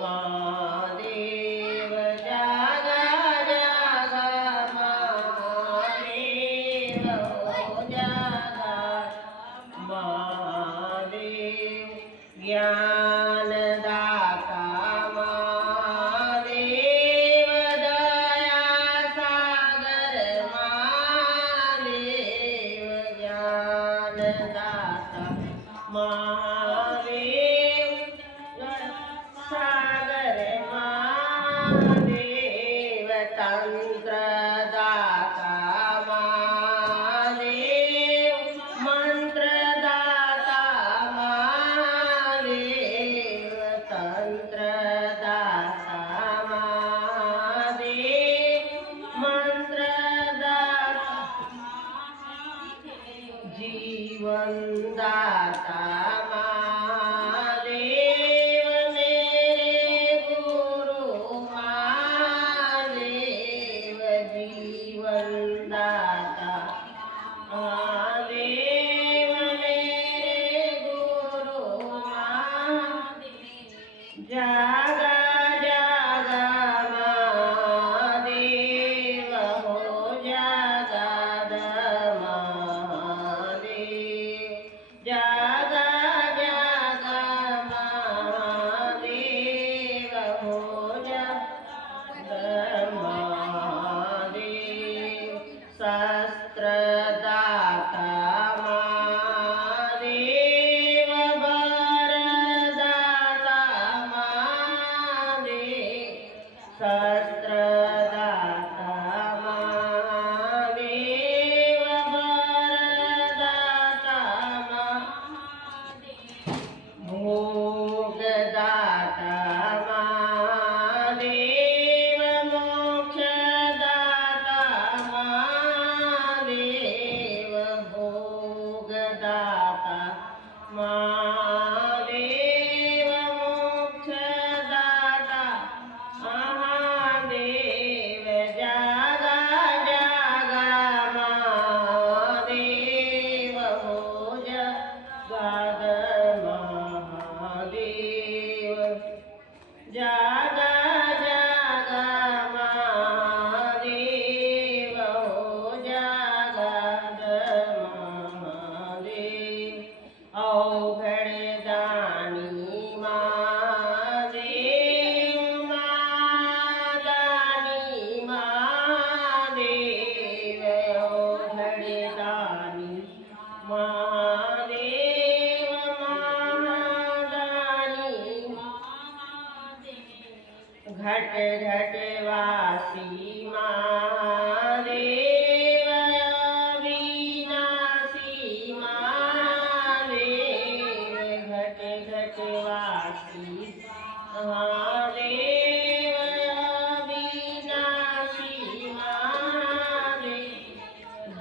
महादेव जागा जागा महादेव हो जागा महादेव ज्ञानदाता महादेव दया सागर महादेव ज्ञानदाता महादेव सागर महादेव तंत्रदाता महादेव मंत्रदाता महादेव तंत्रदाता महादेव मंत्रदाता जीवनदाता महादेव मेरे गुरु महादेव जीवनदाता महादेव मेरे गुरु महादेव जागा जागा महादेव हो जागा महादेव जागा जागा महादेव हो जागा महादेव शास्त्रदाता महादेव वरदाता महादेव शास्त्रदाता महादेव वरदाता भोगदाता महादेव मोक्षदाता महादेव भोगदाता महादेव मोक्षदाता महादेव जागा जागा महादेव हो जागा महादेव जागा जागा महादेव हो जागा महादेव अवघडदानी महादेव मादानी महादेव अवघडदानी महादेव महादानी घट घट वासी महादेव अविनाशी महादेव घट घट वासी महादेव अविनाशी महादेव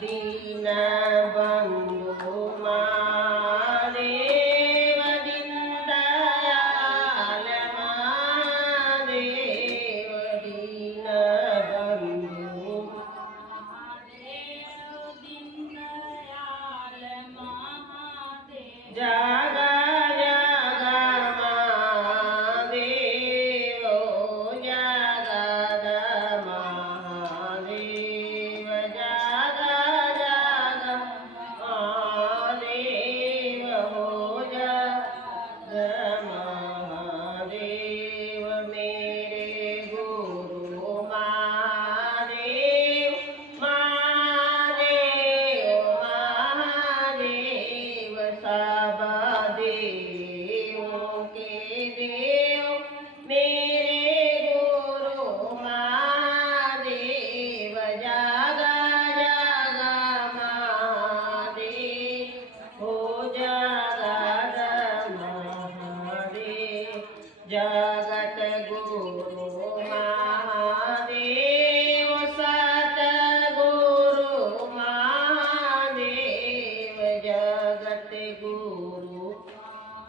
दीन बंधु महादेव दीनदयाल महादेव दीन बंधु जागा जागा महादेव हो जागा महादेव जागा जागा महादेव हो जागा महादेव मेरे गुरु महादेव महादेव महादेव सब देवों के देव मेरे गुरु महादेव जागा जागा महादेव हो जागा महादेव जगत गुरु महादेव सतगुरु महादेव जगत गुरु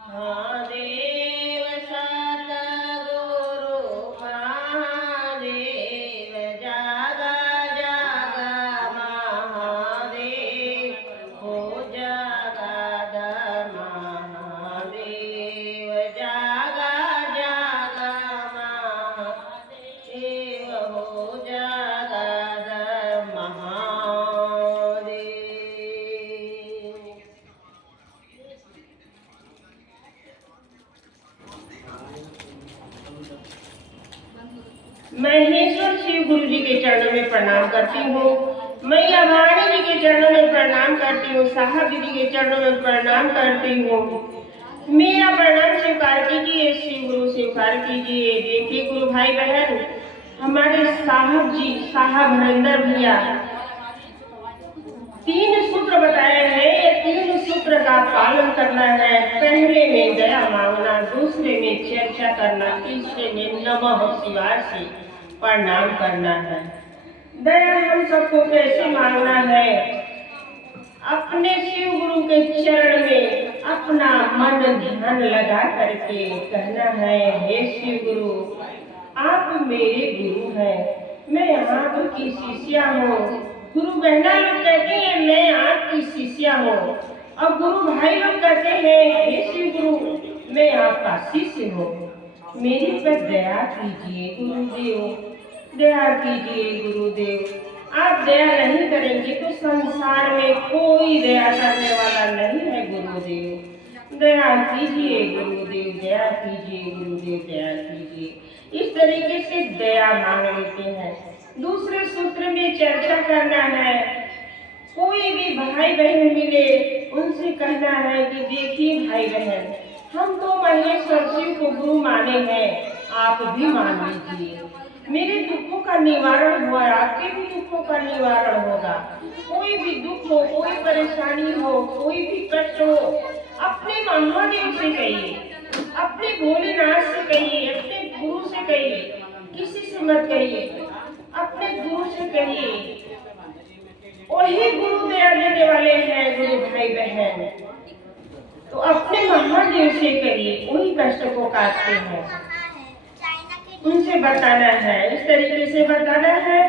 महादेव सतगुरु महादेव जागा जागा महादेव हो जागा महादेव जागा जागा महेश्वर शिव गुरु जी के चरणों में प्रणाम करती हूँ। मैया वाणी जी के चरणों में प्रणाम करती हूँ। साहब दीदी के चरणों में प्रणाम करती हूँ। मेरा प्रणाम स्वीकार कीजिए, शिव गुरु स्वीकार कीजिए। देखिए गुरु भाई बहन, हमारे साहब जी, साहब हरिंदर भैया 3 सूत्र बताए हैं। ये 3 सूत्र का पालन करना है। पहले में दया मांगना, दूसरे में चर्चा करना, तीसरे में नमः शिवाय से प्रणाम करना है। दया हम सबको कैसे मांगना है? अपने शिव गुरु के चरण में अपना मन ध्यान लगा करके कहना है, हे शिव गुरु, आप मेरे गुरु हैं, मैं आपकी शिष्या हूँ। गुरु बहना लोग कहते हैं मैं आपकी शिष्या हूँ, और गुरु भाई लोग कहते हैं हे शिव गुरु, मैं आपका शिष्य हूँ। मेरे पर दया कीजिए गुरुदेव, दया कीजिए गुरुदेव। आप दया नहीं करेंगे तो संसार में कोई दया करने वाला नहीं है गुरुदेव। दया कीजिए गुरुदेव, दया कीजिए गुरुदेव, दया कीजिए। इस तरीके से दया मांग लेते हैं। दूसरे सूत्र में चर्चा करना है। कोई भी भाई बहन मिले उनसे कहना है कि देखिए भाई बहन, हम तो महेश्वर शिव को गुरु माने हैं, आप भी मान लीजिए। मेरे दुखों का निवारण हुआ, आपके भी दुखों का निवारण होगा। कोई भी दुख हो, कोई परेशानी हो, कोई भी कष्ट हो, अपने महादेव से कहिए, अपने भोलेनाथ से कहिए, अपने गुरु से कहिए, किसी से मत कहिए, अपने गुरु से कहिए। वही गुरु दया देने वाले हैं गुरु भाई बहन। तो अपने महादेव से कहिए, वही कष्ट को काटते हैं, उनसे बताना है। इस तरीके से बताना है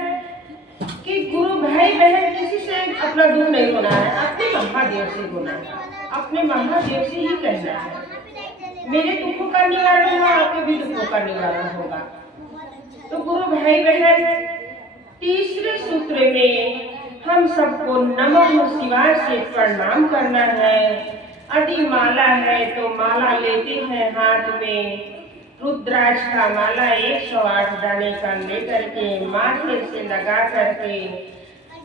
कि गुरु भाई बहन किसी से अपना दुख नहीं होना है, अपने महादेव से होना है, अपने महादेव से ही कहना है। मेरे दुखों का निवारण हुआ, आपके भी दुखों का निवारण होगा। तो गुरु भाई बहन, तीसरे सूत्र में हम सबको नमः शिवाय से प्रणाम करना है। यदि माला है तो माला लेते हैं हाथ में, रुद्राक्ष का माला 108 दाने का लेकर के माथे से लगा करके,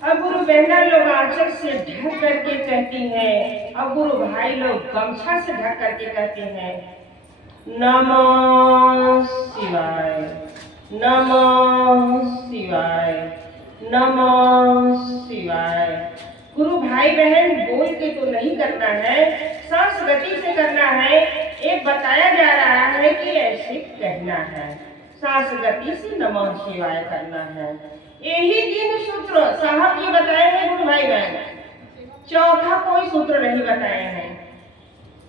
अब गुरु बहना लोग आंचल से ढक करके कहती हैं, और गुरु भाई लोग गमछा से ढक करके कहते हैं, नमः शिवाय, नमः शिवाय, नमः शिवाय। गुरु भाई बहन बोल के तो नहीं करना है, सांस गति से करना है। एक बताया जा रहा है कि ऐसे कहना है, सांस गति से नमः शिवाय करना है। यही 3 सूत्र साहब जी बताए हैं गुरु भाई बहन, चौथा कोई सूत्र नहीं बताए हैं।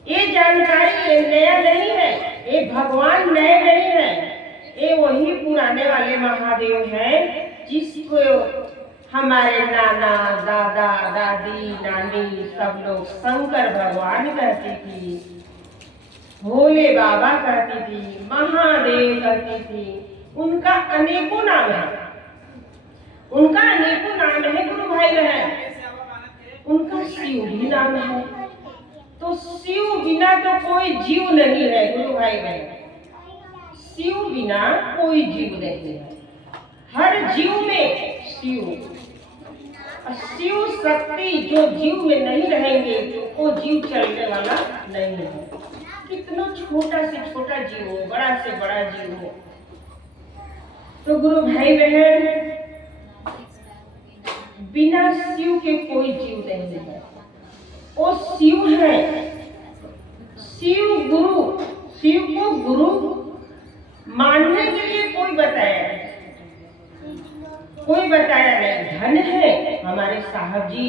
ये जानकारी नया नहीं है, ये भगवान नए नहीं है, ये वही पुराने वाले महादेव हैं जिसको हमारे नाना दादा दादी नानी सब लोग शंकर भगवान कहती थी, भोले बाबा कहती थी, महादेव कहती थी। उनका अनेकों नाम है, उनका अनेकों नाम है गुरु भाई बहन। उनका शिव भी नाम है। तो शिव बिना तो कोई जीव नहीं है गुरु भाई बहन, शिव बिना कोई जीव नहीं है। हर जीव में शिव, शिव शक्ति जो जीव में नहीं रहेंगे वो जीव चलने वाला नहीं है। कितना छोटा से छोटा जीव हो, बड़ा से बड़ा जीव हो। तो गुरु भाई बहन, बिना शिव के कोई जीव नहीं है। वो शिव है, शिव गुरु। शिव को गुरु मानने के लिए कोई बताया नहीं। धन है हमारे साहब जी,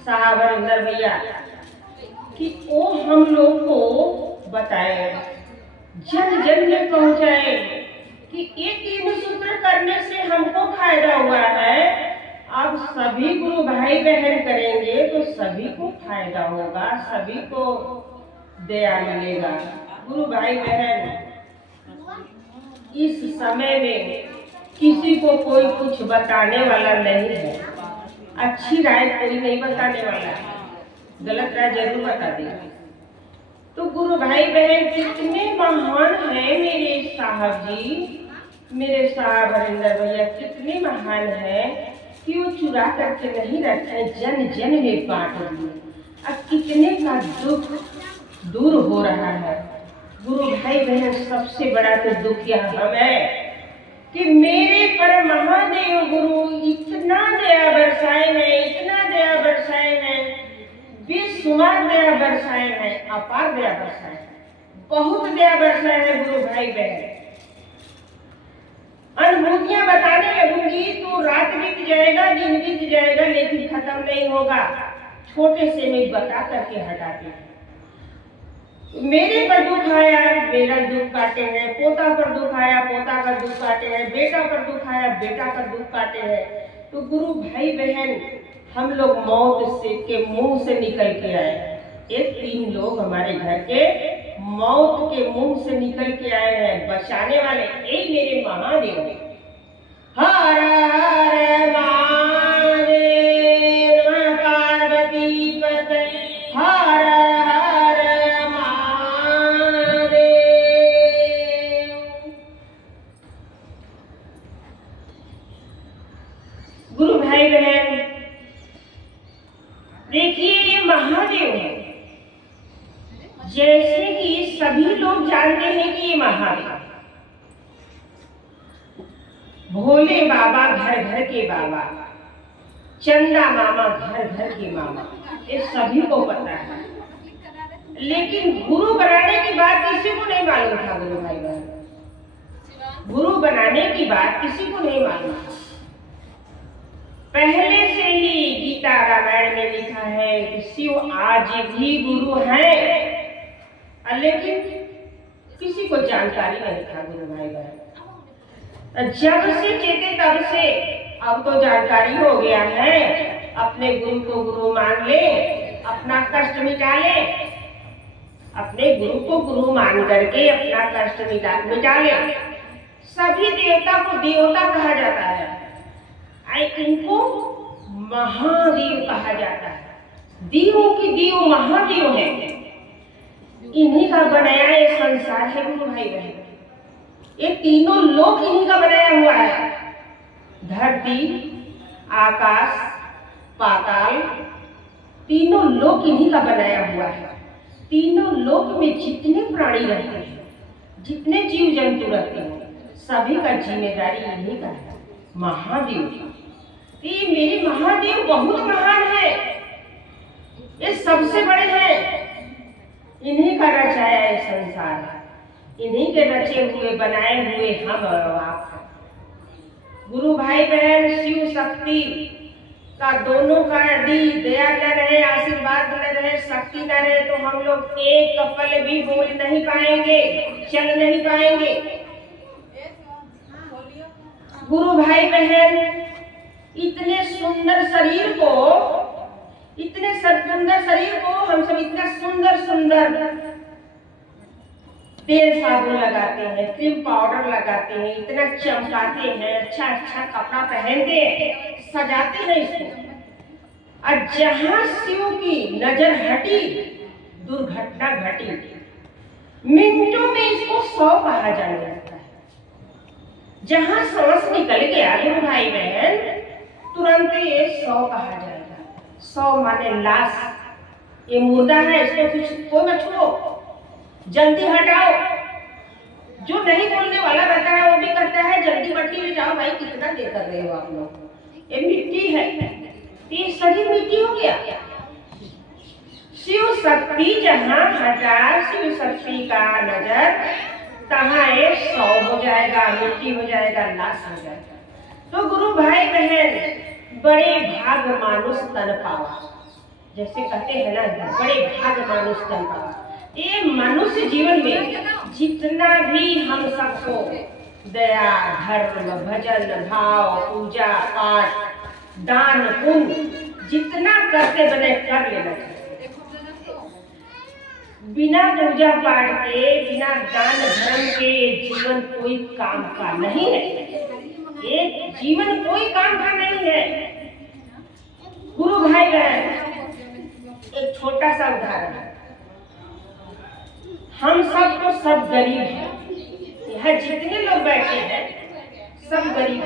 साहब हरिंदर भैया, कि वो हम लोग को बताए, जन जन में पहुंचाए कि ये 3 सूत्र करने से हमको फायदा हुआ है। अब सभी गुरु भाई बहन करेंगे तो सभी को फायदा होगा, सभी को दया मिलेगा। गुरु भाई बहन, इस समय में किसी को कोई कुछ बताने वाला नहीं है। अच्छी राय कोई नहीं बताने वाला है, गलत राय जरूर बता देगा। तो गुरु भाई बहन कितने महान हैं मेरे साहब जी, मेरे साहब हरिंदर भैया कितने महान है कि वो चुरा करके नहीं रखे, जन जन में बांट दिए। अब कितने का दुख दूर हो रहा है। गुरु भाई बहन, सबसे बड़ा तो दुख यह हमें कि मेरे पर महादेव गुरु इतना दया बरसाए हैं, इतना दया बरसाए हैं, बेशुमार दया बरसाए हैं, अपार दया बरसाए हैं, बहुत दया बरसाए हैं गुरु भाई बहन। अनुभूतियां बताने लगूंगी तो रात बीत जाएगा, दिन बीत जाएगा, लेकिन खत्म नहीं होगा। छोटे से मैं बता करके हटाती हूँ। मेरे पर दुख आया, मेरा दुख काटे हैं, पोता पर दुख आया, पोता का दुख काटे हैं, बेटा पर दुख आया, बेटा का दुख काटे हैं। तो गुरु भाई बहन, हम लोग मौत से के मुंह से निकल के आए। ये 3 लोग हमारे घर के मौत के मुंह से निकल के आए हैं, बचाने वाले यही मेरे महादेव। हर हर महादेव, पार्वती पते, हर हर महादेव। गुरु भाई बहन, देखिए ये महादेव है। जैसे कि सभी लोग जानते हैं कि ये महादेव, भोले बाबा घर घर के बाबा, चंदा मामा घर घर के मामा, ये सभी को पता है। लेकिन गुरु बनाने की बात किसी को नहीं मालूम था। गुरु भाई बहन, गुरु बनाने की बात किसी को नहीं मालूम था। पहले से ही गीता रामायण में लिखा है कि शिव आज भी गुरु हैं, लेकिन किसी को जानकारी नहीं था। गुरु भाई बहन, जब से चेते तब से अब तो जानकारी हो गया है। अपने गुरु को गुरु मान ले, अपना कष्ट मिटा ले, अपने गुरु को गुरु मान करके अपना कष्ट मिटा ले। सभी देवता को देवता कहा जाता है, इनको महादेव कहा जाता है। देवों की देव महादेव है, इन्हीं का बनाया ये संसार है। गुरु भाई बहन, ये तीनों लोक इन्हीं का बनाया हुआ है। धरती, आकाश, पाताल, तीनों लोक इन्हीं का बनाया हुआ है। तीनों लोक में जितने प्राणी रहते हैं, जितने जीव जंतु रहते हैं, सभी का जिम्मेदारी इन्हीं का है, महादेव का। ये मेरे महादेव बहुत महान है, ये सबसे बड़े हैं। इन्हीं का रचाया है संसार, इन्हीं के रचे हुए बनाए हुए हम और आप हैं। गुरु भाई बहन, शिव शक्ति का दोनों का यदि दया न रहे, आशीर्वाद न रहे, शक्ति न रहे, तो हम लोग एक पल भी बोल नहीं पाएंगे, चल नहीं पाएंगे। गुरु भाई बहन, इतने सुंदर शरीर को, इतने सुंदर शरीर को हम सब इतना सुंदर सुंदर तेल साबुन लगाते हैं, क्रीम पाउडर लगाते हैं, इतना चमकाते हैं, अच्छा अच्छा कपड़ा पहनते हैं, सजाते हैं इसको। और जहां शिव की नजर हटी, दुर्घटना घटी, मिनटों में इसको 100 कहा जाने लगता है। जहां सांस निकल गया गुरु भाई बहन, तुरंत ये 100 कहा जाएगा। 100 माने लाश, ये मुर्दा है, इसको कुछ कोई मत छुओ, जल्दी हटाओ। जो नहीं बोलने वाला रहता है वो भी कहता है जल्दी मट्टी ले जाओ। भाई कितना देर कर रहे हो आप लोग, ये मिट्टी है, ये शरीर मिट्टी हो गया। शिव शक्ति जहाँ हटा, शिव शक्ति का नजर तहाँ ये 100 हो जाएगा, मिट्टी हो जाएगा, लाश हो जाएगा। तो गुरु भाई बहन, बड़े भाग मानुष तन पावा, जैसे कहते हैं ना, बड़े भाग मानुष तन पावा। ये मनुष्य जीवन में जितना भी हम सबको दया, धर्म, भजन, भाव, पूजा पाठ, दान, पुण्य जितना करते बने कर लेना चाहिए। बिना पूजा पाठ के, बिना दान धर्म के जीवन कोई काम का नहीं है। ये जीवन कोई काम का नहीं है। गुरु भाई बहन, एक छोटा सा उदाहरण है। हम सब तो सब गरीब हैं, यहाँ जितने लोग बैठे हैं सब गरीब।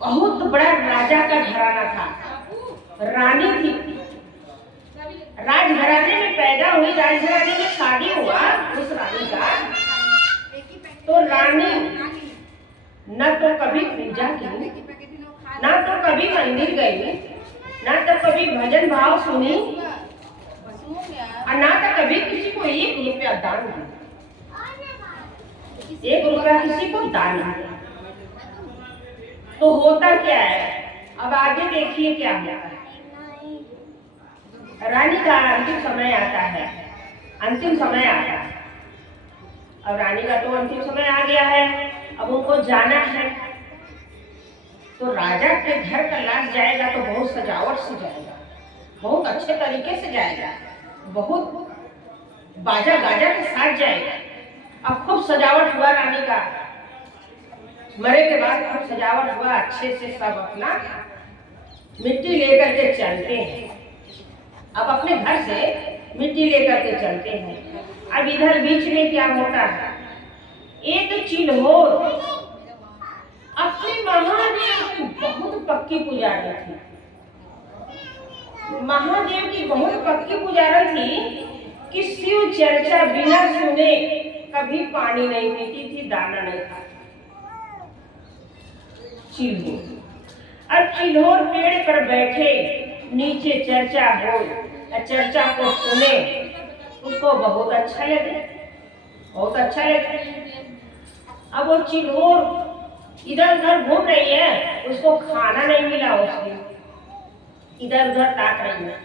बहुत बड़ा राजा का घराना था, रानी थी, राजघराने में पैदा हुई, राजघराने में शादी हुआ उस रानी का। तो रानी न तो कभी पूजा की, ना तो कभी मंदिर गई, ना तो कभी भजन भाव सुनी, और ना तो कभी किसी को 1 रुपया दान दिया, 1 रुपया किसी को दान दिया। तो होता क्या है, अब आगे देखिए क्या होता है। रानी का अंतिम समय आता है, अंतिम समय आता है। अब रानी का तो अंतिम समय आ गया है, अब उनको जाना है। तो राजा के घर का लाश जाएगा तो बहुत सजावट से जाएगा, बहुत अच्छे तरीके से जाएगा, बहुत बाजा गाजा के साथ जाएगा। अब खूब सजावट हुआ रानी का, मरे के बाद खूब सजावट हुआ, अच्छे से सब अपना मिट्टी लेकर के चलते हैं। अब अपने घर से मिट्टी लेकर के चलते हैं। अब इधर बीच में क्या होता है, एक चिल्होर अपने महादेव की बहुत पक्की पुजारी थी, महादेव की बहुत पक्की पुजारी थी कि शिव चर्चा बिना सुने कभी पानी नहीं पीती थी, दाना नहीं खाती। चिल्होर, अब चिल्होर पेड़ पर बैठे नीचे चर्चा हो, चर्चा को सुने, उसको बहुत अच्छा लगे, बहुत अच्छा लगे। अब वो चिल्होर इधर उधर घूम रही है, उसको खाना नहीं मिला, उसने इधर उधर ताक रही है,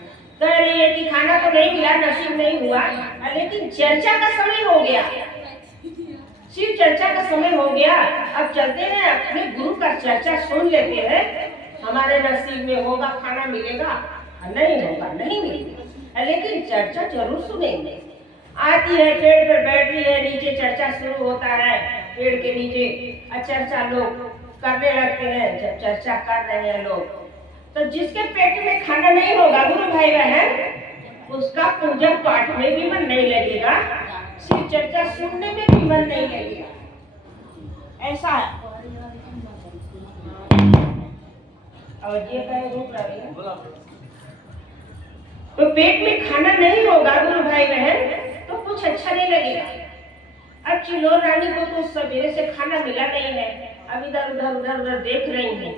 कह रही है कि खाना तो नहीं मिला, नसीब नहीं हुआ, लेकिन चर्चा का समय हो गया, शिव चर्चा का समय हो गया। अब चलते हैं अपने गुरु का चर्चा सुन लेते हैं, हमारे नसीब में होगा, खाना मिलेगा, नहीं होगा नहीं मिलेगा, लेकिन चर्चा जरूर सुनेंगे। आती है, पेड़ पर बैठती है, नीचे चर्चा शुरू होता है, पेड़ के नीचे चर्चा लोग करने लगते हैं। जब चर्चा कर रहे हैं लोग, तो जिसके पेट में खाना नहीं होगा गुरु भाई बहन, उसका पूजा पाठ में भी मन नहीं लगेगा, शिव चर्चा सुनने में भी मन नहीं लगेगा, ऐसा है। और ये कहे रुक रही है, तो पेट में खाना नहीं होगा गुरु भाई बहन, तो कुछ अच्छा नहीं लगेगा। अब चिल्होर रानी को तो सवेरे से खाना मिला नहीं है, अब इधर उधर देख रही है।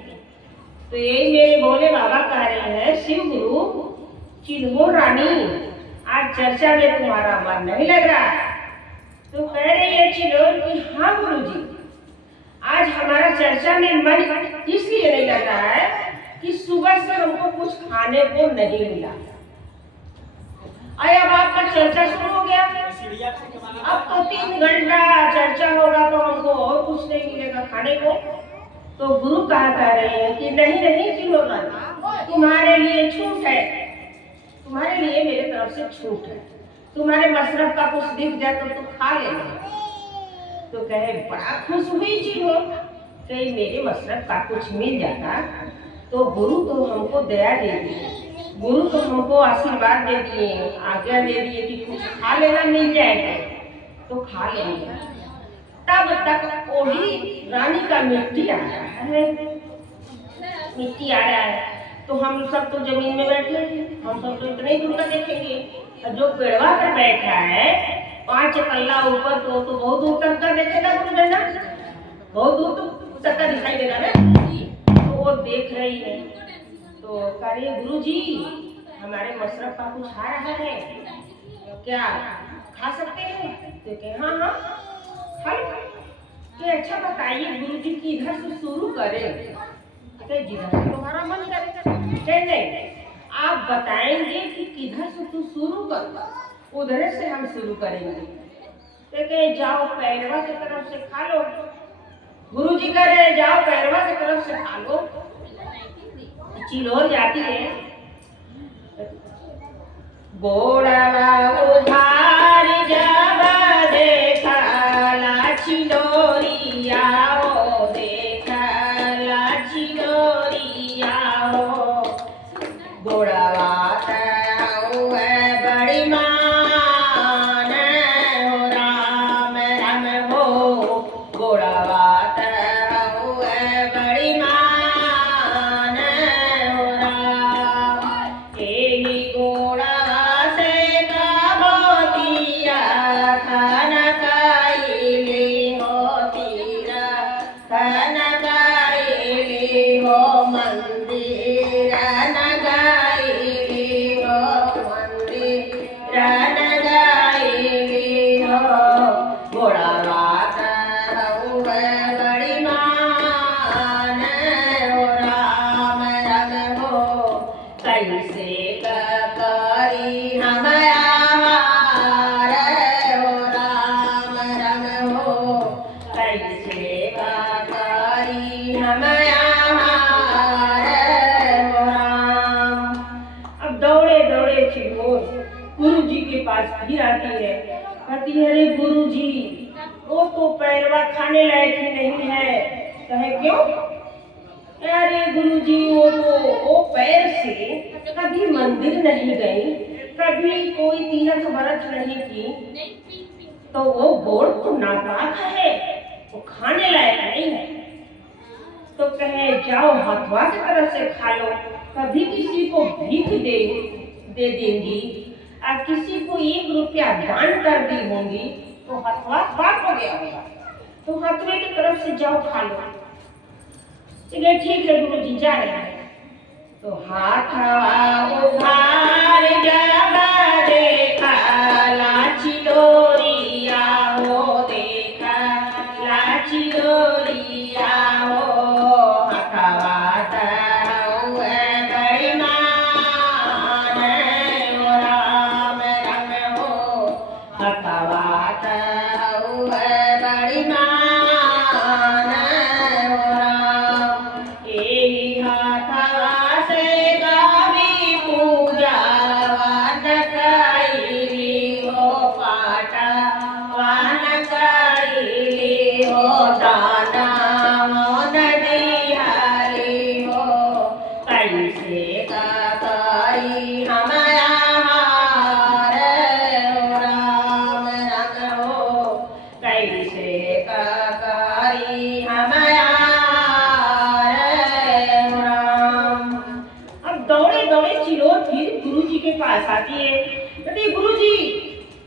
तो यही मेरे भोले बाबा कह रहे हैं, शिव गुरु चिल्होर रानी आज चर्चा में तुम्हारा मन नहीं लग रहा। तो कह रही है चिल्होर कि हाँ गुरुजी, आज हमारा चर्चा में मन इसलिए नहीं लग रहा है कि सुबह से हमको कुछ खाने को नहीं मिला। अब आपका चर्चा शुरू हो गया, अब तो 3 घंटा चर्चा होगा, तो हमको और कुछ नहीं मिलेगा खाने को। तो गुरु कहा कह रहे हैं कि नहीं चिल्होर रानी, तुम्हारे लिए छूट है, तुम्हारे लिए मेरे तरफ से छूट है, तुम्हारे मशरफ का कुछ दिख जाए तो तुम खा लेना। तो कहे बड़ा खुश हुई चिल्होर, कहीं मेरे मशरफ का कुछ मिल जाता तो गुरु तो हमको दया दे दिए, गुरु तो हमको आशीर्वाद दे दिए, आज्ञा दे दिए कि कुछ खा लेना मिल जाएगा तो खा लेंगे। तब तक वही रानी का मिट्टी आ रहा है, मिट्टी आ रहा है। तो हम सब तो जमीन में बैठे हैं, हम सब तो इतना ही दूर का देखेंगे, जो पेड़वा पर बैठा है 5 तल्ला ऊपर, तो बहुत दूर तक का देखेगा गुरु बहना, बहुत दूर तक का दिखाई देगा ना। तो वो देख रही है, तो कह रही है गुरु जी हमारे मशरफ का कुछ आ रहा है, क्या खा सकते हैं? तो कहे हाँ खा लो। कि अच्छा बताइए गुरु जी कि इधर से शुरू करें? जिधर से तुम्हारा मन करे। नहीं, आप बताएंगे कि किधर से तू शुरू कर, उधर से हम शुरू करेंगे। तो कहे जाओ पैरवा की तरफ से खा लो। गुरु जी कह रहे जाओ पैरवा की तरफ से खा लो। चिल्होर जाती है, गोड़वा उधार जब देखला चिल्होरिया हो, देखला चिल्होरिया हो, गोड़वा बड़ी मान हो, राम राम हो, गोड़वा कैसे करी हम आहार हो राम। अब दौड़े दौड़े चिड़ियों गुरु जी के पास फिर आती है, कहती है अरे गुरु जी वो तो पैरवा खाने लायक ही नहीं है। कहे क्यों? अरे गुरु जी वो पैर से कभी मंदिर नहीं गई, कभी कोई तीर्थ व्रत नहीं की, तो वो गोड़ तो नापाक है, वो खाने लायक नहीं है। तो कहे जाओ हथवा की तरफ से खा लो, कभी किसी को भीख दे देंगी और किसी को 1 रुपया दान कर दी होंगी तो हथवा पाप हो गया होगा, तो हथवे की तरफ से जाओ खा लो। ठीक है गुरु जी जा रहे हैं। तो हाथ उघार जब देखा लाची डोरिया हो, देखा लाची डोरिया हो, हथवात हुए बड़ी मान हो राम रंग हो, हथवात हुए बड़ी मान हो राम। एही हाथवा से गावी पूजा वान कईली हो, पाटा वान कईली हो, दाना मोन दिहाली हो, कैसे करी हम आहार हो राम रंग हो, कैसे करी हम आहार हो राम। अब दौड़े दौड़े चिड़ियों फिर गुरु जी के पास आती है, कहती है गुरु जी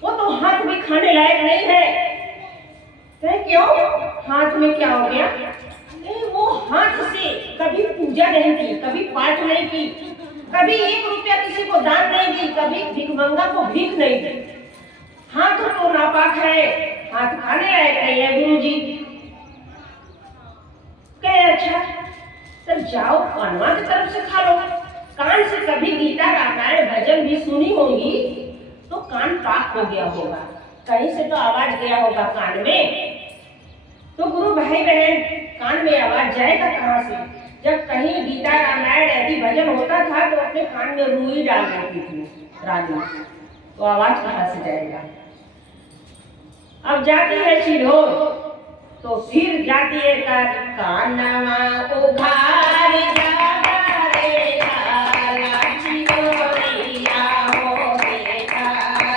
वो तो हाथ में खाने लायक नहीं है। कहे क्यों? हाथ में क्या हो गया? वो हाथ से कभी पूजा नहीं की, कभी पाठ नहीं की, कभी 1 रुपया किसी को दान नहीं दी, कभी भिखमंगा को भीख नहीं दी। हाथ तो नापाक है, हाथ खाने लायक नहीं है गुरु जी। कहे अच्छा तब जाओ कानवा की तरफ से खा लो, कान से कभी गीता रामायण भजन भी सुनी होगी तो कान पाक हो गया होगा, कहीं से तो आवाज गया होगा कान में। तो गुरु भाई बहन कान में आवाज जाएगा कहाँ से? जब कहीं गीता रामायण आदि भजन होता था तो अपने कान में रुई डाल देती थी रानी, तो आवाज कहाँ से जाएगा? अब जाती है चिड़ियों तो फिर जाती है कानवा उघार जब देखा लाची डोरिया हो, देखा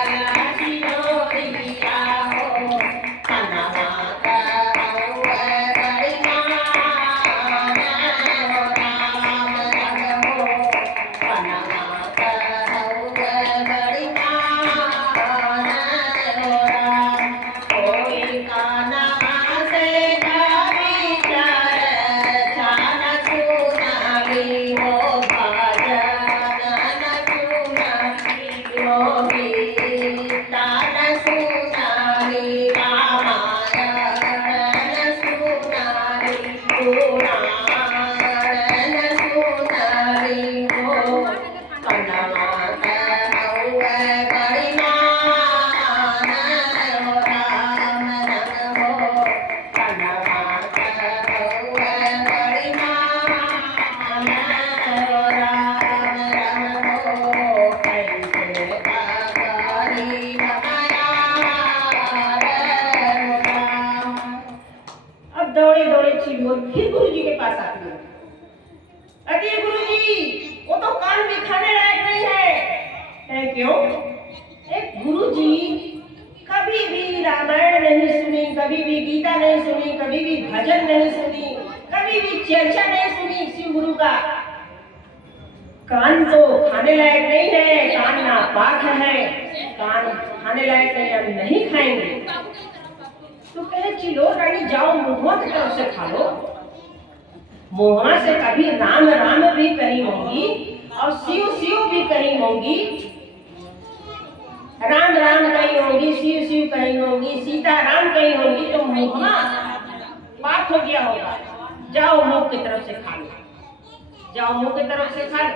लाची डोरिया हो, कानवा हुए बड़ी मान हो राम रंग हो, कानवा हुए बड़ी मान हो राम। कोई कानवा से कभी चान सुनाली हो, भजन सुनाली हो, गीतान सुनाली, रामायण सुनाली, पुराण सुनाली हो, कनवा हुए बड़ी मान हो राम रंग हो, कनवा हुए बड़ी मान हो राम रंग हो, कैसे करी हम आहार हो राम। अब दौड़े दौड़े चिड़ियों फिर गुरु जी के पास आती है, कहती है गुरु जी वो तो कान में खाने लायक नहीं है। क्यों? गुरु जी कभी भी रामायण नहीं सुनी, कभी भी गीता नहीं सुनी, कभी भी भजन नहीं सुनी, कभी भी चर्चा नहीं सुनी शिव गुरु का। कान तो खाने लायक नहीं है, कान नापाक है, कान खाने लायक नहीं, हम नहीं खाएंगे। तो कहे चिड़ियों रानी जाओ मुँहवा की तरफ से खा लो, मुँहवा से कभी राम राम भी कही होंगी और शिव शिव भी कही होंगी, राम राम कही होंगी, शिव शिव कही होंगी, सीता राम कही होंगी, तो मुँहवा पाप हो गया होगा। जाओ मुँह की तरफ से खा लो, जाओ मुँह की तरफ से खा लो।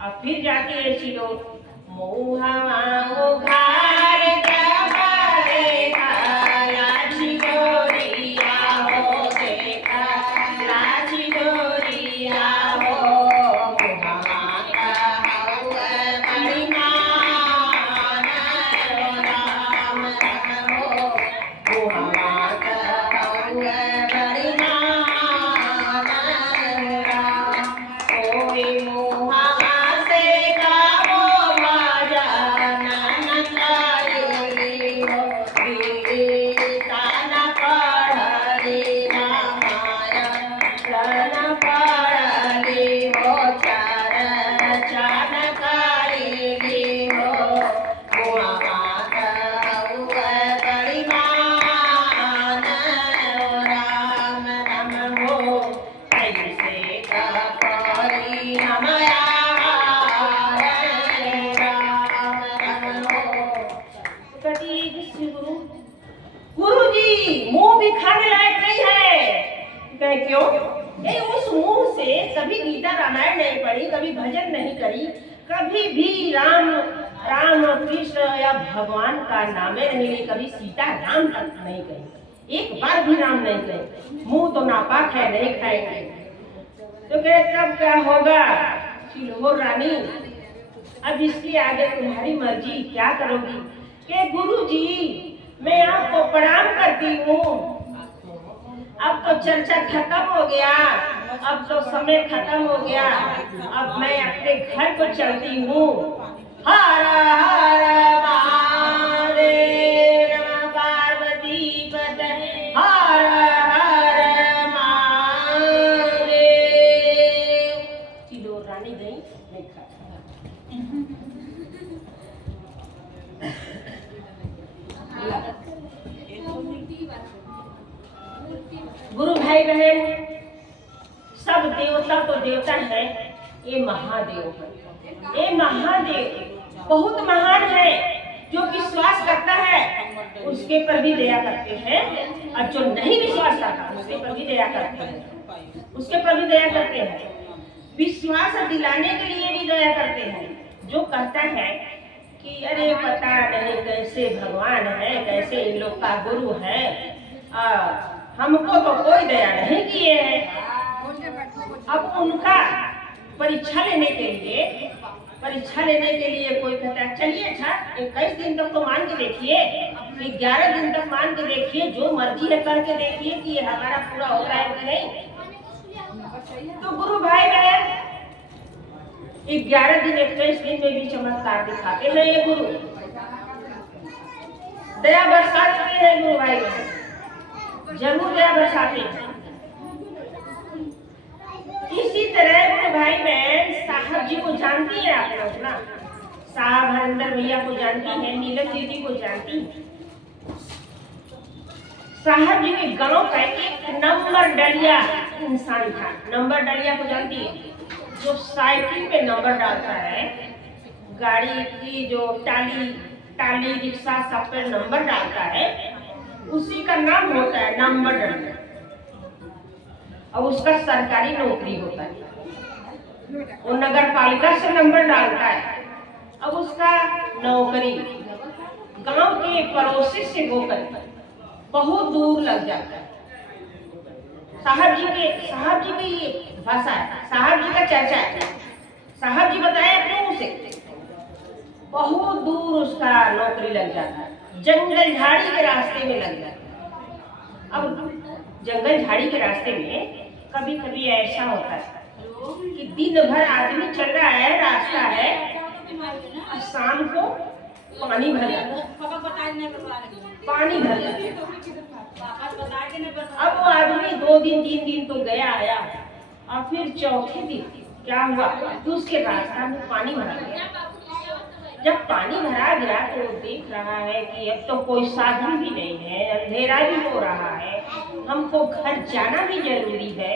और फिर जाती है चिड़ियों मुँहवा उघार जब देखा लाची डोरिया कहे क्यों? ये उस मुंह से कभी गीता रामायण नहीं पढ़ी, कभी भजन नहीं करी, कभी भी राम राम कृष्ण या भगवान का नामे नहीं ली, कभी सीता राम तक नहीं कही, एक बार भी राम नहीं कहे, मुंह तो नापाक है, नहीं खाएंगे। तो कहे तब क्या होगा सिलोर रानी, अब इसके आगे तुम्हारी मर्जी, क्या करोगी? के गुरु जी मैं आपको प्रणाम करती हूँ, अब तो चर्चा खत्म हो गया, अब तो समय खत्म हो गया, अब मैं अपने घर को चलती हूँ। हर हर महादेव, नमः पार्वती पते, हर हर महादेव। सिलोर रानी गई, नहीं खाता। गुरु भाई बहन, सब देवता तो देवता है, ये महादेव है। ये महादेव बहुत महान है, जो विश्वास करता है उसके पर भी दया करते हैं, और जो नहीं विश्वास करता उसके पर भी दया करते हैं, उसके पर भी दया करते हैं। विश्वास दिलाने के लिए भी दया करते हैं। जो कहता है कि अरे पता नहीं कैसे भगवान है, कैसे इन लोग का गुरु है, हमको तो कोई दया नहीं किए है। अब उनका परीक्षा लेने के लिए कोई कहता है चलिए अच्छा 21 दिन तक तो मान के देखिए, 11 दिन तक मान के देखिए, जो मर्जी है करके देखिए कि ये हमारा पूरा हो रहा है कि नहीं। तो गुरु भाई बहन 11 दिन 21 दिन में भी चमत्कार दिखाते हैं ये गुरु, दया बरसाते हैं गुरु भाई बहन, जरूर दया बरसाते हैं। इसी तरह गुरु भाई बहन साहब जी को जानती है आप लोग ना, साहब हरिंदर भैया को जानती है, नीलम दीदी को जानती है। साहब जी के गांव का एक नंबर डलिया इंसान था, नंबर डलिया को जानती है, जो साइकिल पे नंबर डालता है, गाड़ी की जो टाली रिक्शा सब पे नंबर डालता है, उसी का नाम होता है नंबर डलिया, और उसका सरकारी नौकरी होता है। वो नगर पालिका से नंबर डालता है, अब उसका नौकरी गांव के पड़ोसी से होकर बहुत दूर लग जाता है। साहब जी की भाषा है, साहब जी का चर्चा है, साहब जी बताए अपने मुंह से, बहुत दूर उसका नौकरी लग जाता है, जंगल झाड़ी के रास्ते में लग जाता है। अब जंगल झाड़ी के रास्ते में कभी कभी ऐसा होता है कि दिन भर आदमी चल रहा है, रास्ता है, और शाम को पानी भर जाता है। अब वो आदमी 2 दिन 3 दिन तो गया आया, और फिर चौथे दिन क्या हुआ कि उसके रास्ता में पानी भरा गया। जब पानी भरा गया तो देख रहा है कि अब तो कोई साधन भी नहीं है, अंधेरा भी हो रहा है, हमको घर जाना भी जरूरी है,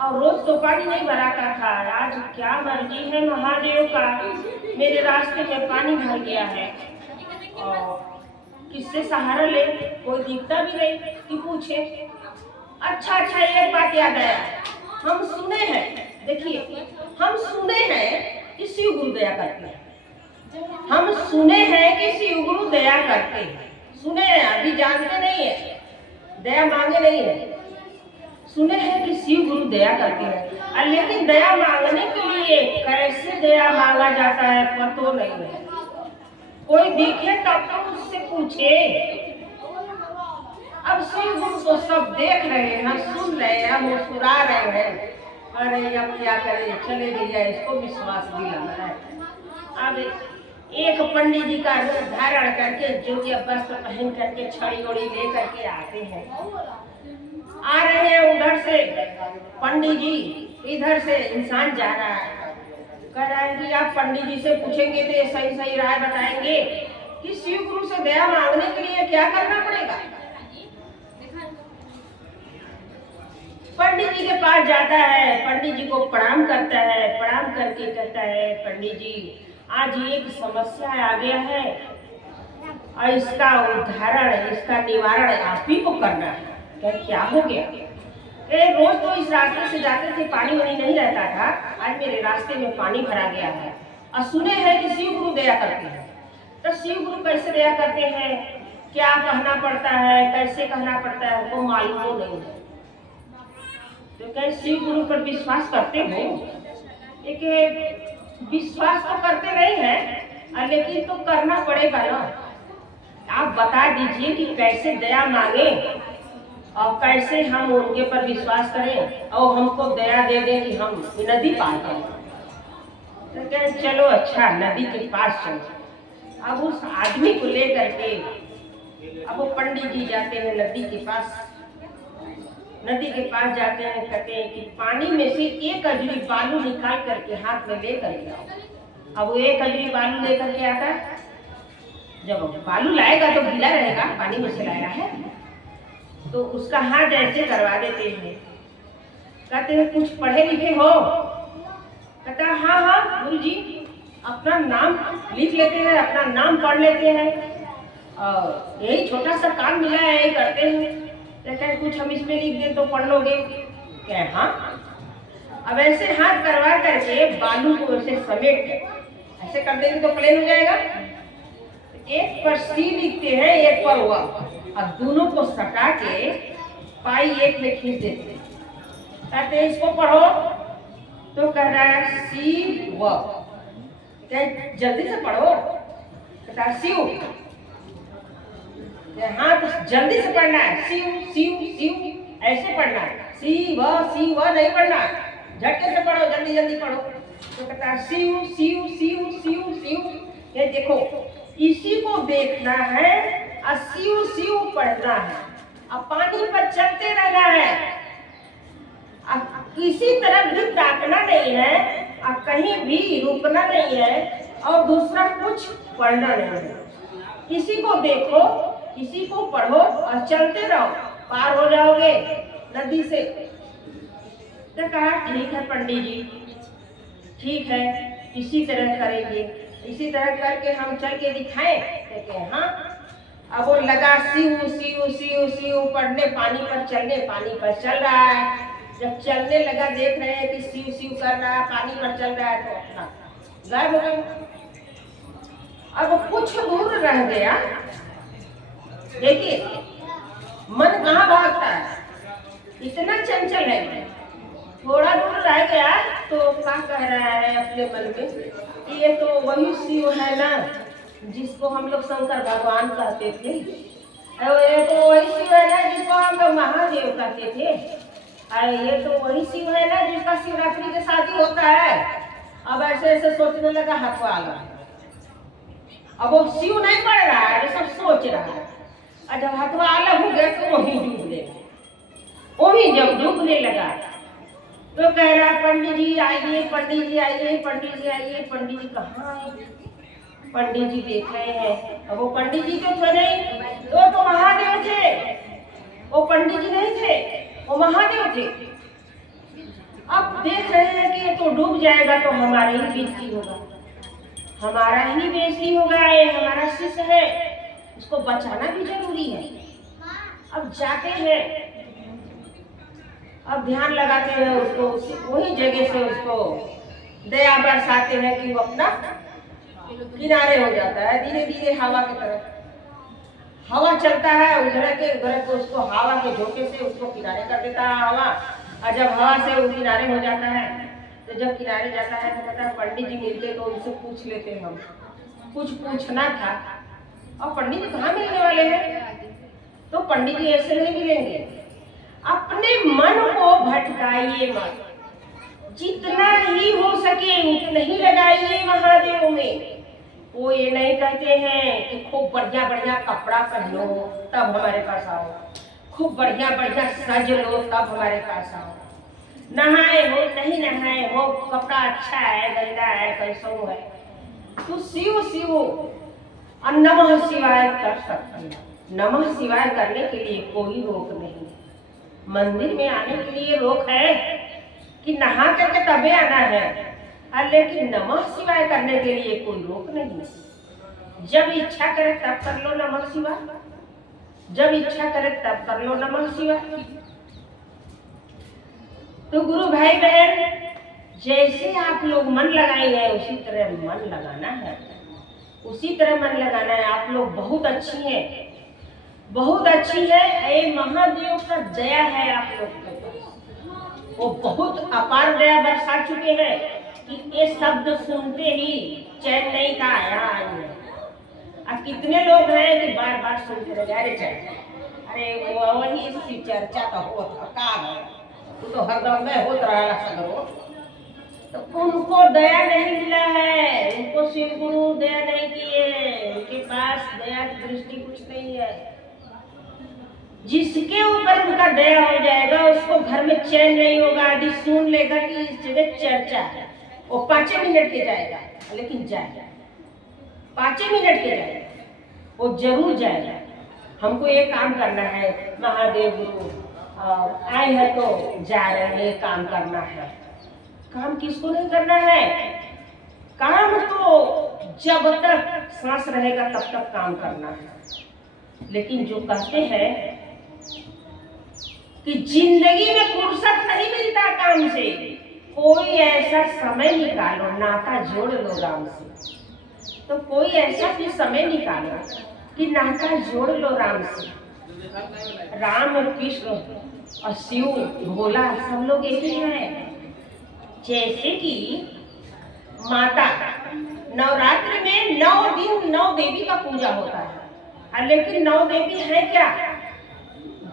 और रोज तो पानी नहीं भराता था, आज क्या मर्जी है महादेव का, मेरे रास्ते में पानी भर गया है, और किससे सहारा ले, कोई दिखता भी नहीं कि पूछे। अच्छा एक बात याद आया, हम सुने हैं, देखिए हम सुने हैं कि शिव गुरु दया करते हैं, हम सुने हैं कि शिव गुरु दया करते हैं, सुने हैं, अभी जानते नहीं है, दया मांगे नहीं है, सुने हैं कि शिव गुरु दया करते हैं, लेकिन दया मांगने के लिए कैसे दया मांगा जाता है पता नहीं है। कोई दिखे तब तो उससे पूछे। अब शिव गुरु को सब देख रहे हैं, सुन रहे हैं, मुस्कुरा रहे हैं, अरे अब क्या करें, चले भैया इसको विश्वास दिलाना है। अब एक पंडित जी का रूप धारण करके जोगिय वस्त्र पहन करके छड़ी उड़ी ले करके आते हैं, आ रहे हैं उधर से पंडित जी, इधर से इंसान जा रहा है, कह रहा है कि आप पंडित जी से पूछेंगे तो ये सही राय बताएंगे कि शिव गुरु से दया मांगने के लिए क्या करना पड़ेगा। पंडित जी के पास जाता है, पंडित जी को प्रणाम करता है, प्रणाम करके कहता है पंडित जी आज एक समस्या आ गया है, और इसका उद्धारण, इसका निवारण आप ही को करना है। क्या हो गया? रोज तो इस रास्ते से जाते थे, पानी वानी नहीं रहता था। आज मेरे रास्ते में पानी भरा गया है। और सुने हैं कि शिव गुरु दया करते हैं। तो शिव गुरु कैसे दया करते हैं, क्या कहना पड़ता है, कैसे कहना पड़ता है, हमको मालूम नहीं है। तो क्या शिव गुरु पर विश्वास करते हो? एक विश्वास तो करते नहीं है, लेकिन तो करना पड़ेगा ना। आप बता दीजिए कि कैसे दया मांगे और कैसे हम उनके पर विश्वास करें और हमको दया दे दें कि हम नदी पार करें। तो कहें चलो अच्छा नदी के पास चलो। अब उस आदमी को लेकर के अब वो पंडित जी जाते हैं नदी के पास। नदी के पास जाते हैं, कहते हैं कि पानी में से एक अजरी बालू निकाल करके हाथ में ले करके आओ। अब वो एक अजरी बालू लेकर के आता है। जब बालू लाएगा तो गीला रहेगा, पानी में से लाया है, तो उसका हाथ ऐसे करवा देते हैं। कहते हैं कुछ पढ़े लिखे हो? कहता है हाँ हाँ गुरु जी, अपना नाम लिख लेते हैं, अपना नाम पढ़ लेते हैं, और यही छोटा सा काम मिला है यही करते हैं। कहते हैं कुछ हम इसमें लिख दें तो पढ़ लोगे? क्या हाँ। अब ऐसे हाथ करवा करके बालू को ऐसे समेट ऐसे कर देंगे तो प्लेन हो जाएगा। एक पर सी लिखते हैं, एक पर व, और दोनों को सटा के पाई एक में खींच देते हैं। कहते हैं इसको पढ़ो, तो कह रहा है सी व। जल्दी से पढ़ो। कहता है शिव। हाँ तो जल्दी से पढ़ना है, शिव शिव शिव ऐसे पढ़ना है, सी व नहीं पढ़ना, झटके से पढ़ो, जल्दी जल्दी पढ़ो। तो कहता है शिव शिव शिव शिव शिव। ये देखो इसी को देखना है और शिव शिव पढ़ना है, अब पानी पर चलते रहना है, अब किसी तरफ भी ताकना नहीं है, अब कहीं भी रुकना नहीं है और दूसरा कुछ पढ़ना नहीं है। किसी को देखो, किसी को पढ़ो और चलते रहो, पार हो जाओगे नदी से। तो कहा ठीक है पंडित जी, ठीक है इसी तरह करेंगे, इसी तरह करके हम चल के दिखाएं। कहते हैं हाँ। अब वो लगा शिव शिव शिव शिव पढ़ने, पानी पर चलने, पानी पर चल रहा है। जब चलने लगा देख रहे हैं कि शिव शिव कर रहा है, पानी पर चल रहा है, तो अपना गायब हो गया। अब कुछ दूर रह गया, देखिए मन कहाँ भागता है, इतना चंचल है। थोड़ा दूर रह गया तो क्या कह रहा है अपने मन में कि ये तो वही शिव है ना जिसको हम लोग शंकर भगवान कहते थे, और ये तो वही शिव है ना जिसको हम लोग महादेव कहते थे, और ये तो वही शिव है ना जिसका शिवरात्रि के शादी होता है। अब ऐसे ऐसे सोचने लगा हथवाला। अब वो शिव नहीं पढ़ रहा है, ये सब सोच रहा है। और जब हथवा अलग हो गया तो वही डूबने लगा। वही जब डूबने लगा तो कह रहा पंडित जी आइए, पंडित जी आइए, पंडित जी आइए। पंडित जी कहाँ है? पंडित जी देख रहे हैं। अब वो पंडित जी तो थे नहीं, वो तो महादेव थे। वो पंडित जी नहीं थे, वो महादेव थे। अब देख रहे हैं कि ये तो डूब जाएगा तो हमारा ही बेइज्जती होगा, हमारा ही बेइज्जती होगा, ये हमारा शिष्य है, उसको बचाना भी जरूरी है। अब जाते हैं, अब ध्यान लगाते हैं उसको, वही जगह से उसको दया बरसाते हैं कि वो अपना किनारे हो जाता है। धीरे धीरे हवा की तरफ हवा चलता है, उधर के उसको हवा के झोंके से उसको किनारे कर देता है हवा। और जब हवा से वो किनारे हो जाता है, तो जब किनारे जाता है तो कहता है पंडित जी मिलते तो उनसे पूछ लेते हैं, हम कुछ पूछना था। और पंडित जी कहाँ मिलने वाले हैं? तो पंडित जी ऐसे नहीं मिलेंगे। अपने मन को भटकाइए मत, जितना ही हो सके उतना ही लगाइए महादेव में। वो ये नहीं कहते हैं कि खूब बढ़िया बढ़िया कपड़ा पहनो तब हमारे पास आओ, खूब बढ़िया बढ़िया सज लो तब हमारे पास आओ, नहाए हो नहीं नहाए हो, कपड़ा अच्छा है गंदा है कैसा है, तो शिव शिव और नमः शिवाय कर सकते हैं। नमः शिवाय करने के लिए कोई रोक नहीं। मंदिर में आने के लिए रोक है कि नहा करके तबे आना है, लेकिन नमः शिवाय करने के लिए कोई रोक नहीं। जब इच्छा करे तब कर लो नमः शिवाय, जब इच्छा करे तब कर लो नमः शिवाय। तो गुरु भाई बहन, जैसे आप लोग मन लगाए हैं उसी तरह मन लगाना है, उसी तरह मन लगाना है। आप लोग बहुत अच्छी हैं, बहुत अच्छी है। ये महादेव का दया है आप लोग के पास, वो बहुत अपार दया बरसा चुके हैं कि ये शब्द सुनते ही चैन नहीं का आया आई है। अब कितने लोग हैं कि बार बार सुनते रहे, अरे चर्चा, अरे वो वही सी चर्चा का होता का है, तू तो हरदम में होत रहा सगरो। तो उनको दया नहीं मिला है, उनको शिव गुरु दया नहीं किए, उनके पास दया की दृष्टि कुछ नहीं है। जिसके ऊपर उनका दया हो जाएगा उसको घर में चैन नहीं होगा। यदि सुन लेगा कि इस जगह चर्चा है, वो 5 मिनट के जाएगा, लेकिन जाएगा 5 मिनट के जाएगा, वो जरूर जाएगा। हमको ये काम करना है, महादेव गुरु आए हैं तो जा रहे हैं, काम करना है। काम किसको नहीं करना है? काम तो जब तक सांस रहेगा तब तक काम करना है। लेकिन जो कहते हैं कि जिंदगी में फुर्सत नहीं मिलता काम से, कोई ऐसा समय निकालो, नाता जोड़ लो राम से। तो कोई ऐसा भी समय निकालो कि नाता जोड़ लो राम से। राम और कृष्ण और शिव भोला सब लोग एक ही हैं। जैसे कि माता नवरात्रि में 9 दिन 9 देवी का पूजा होता है, लेकिन 9 देवी है क्या?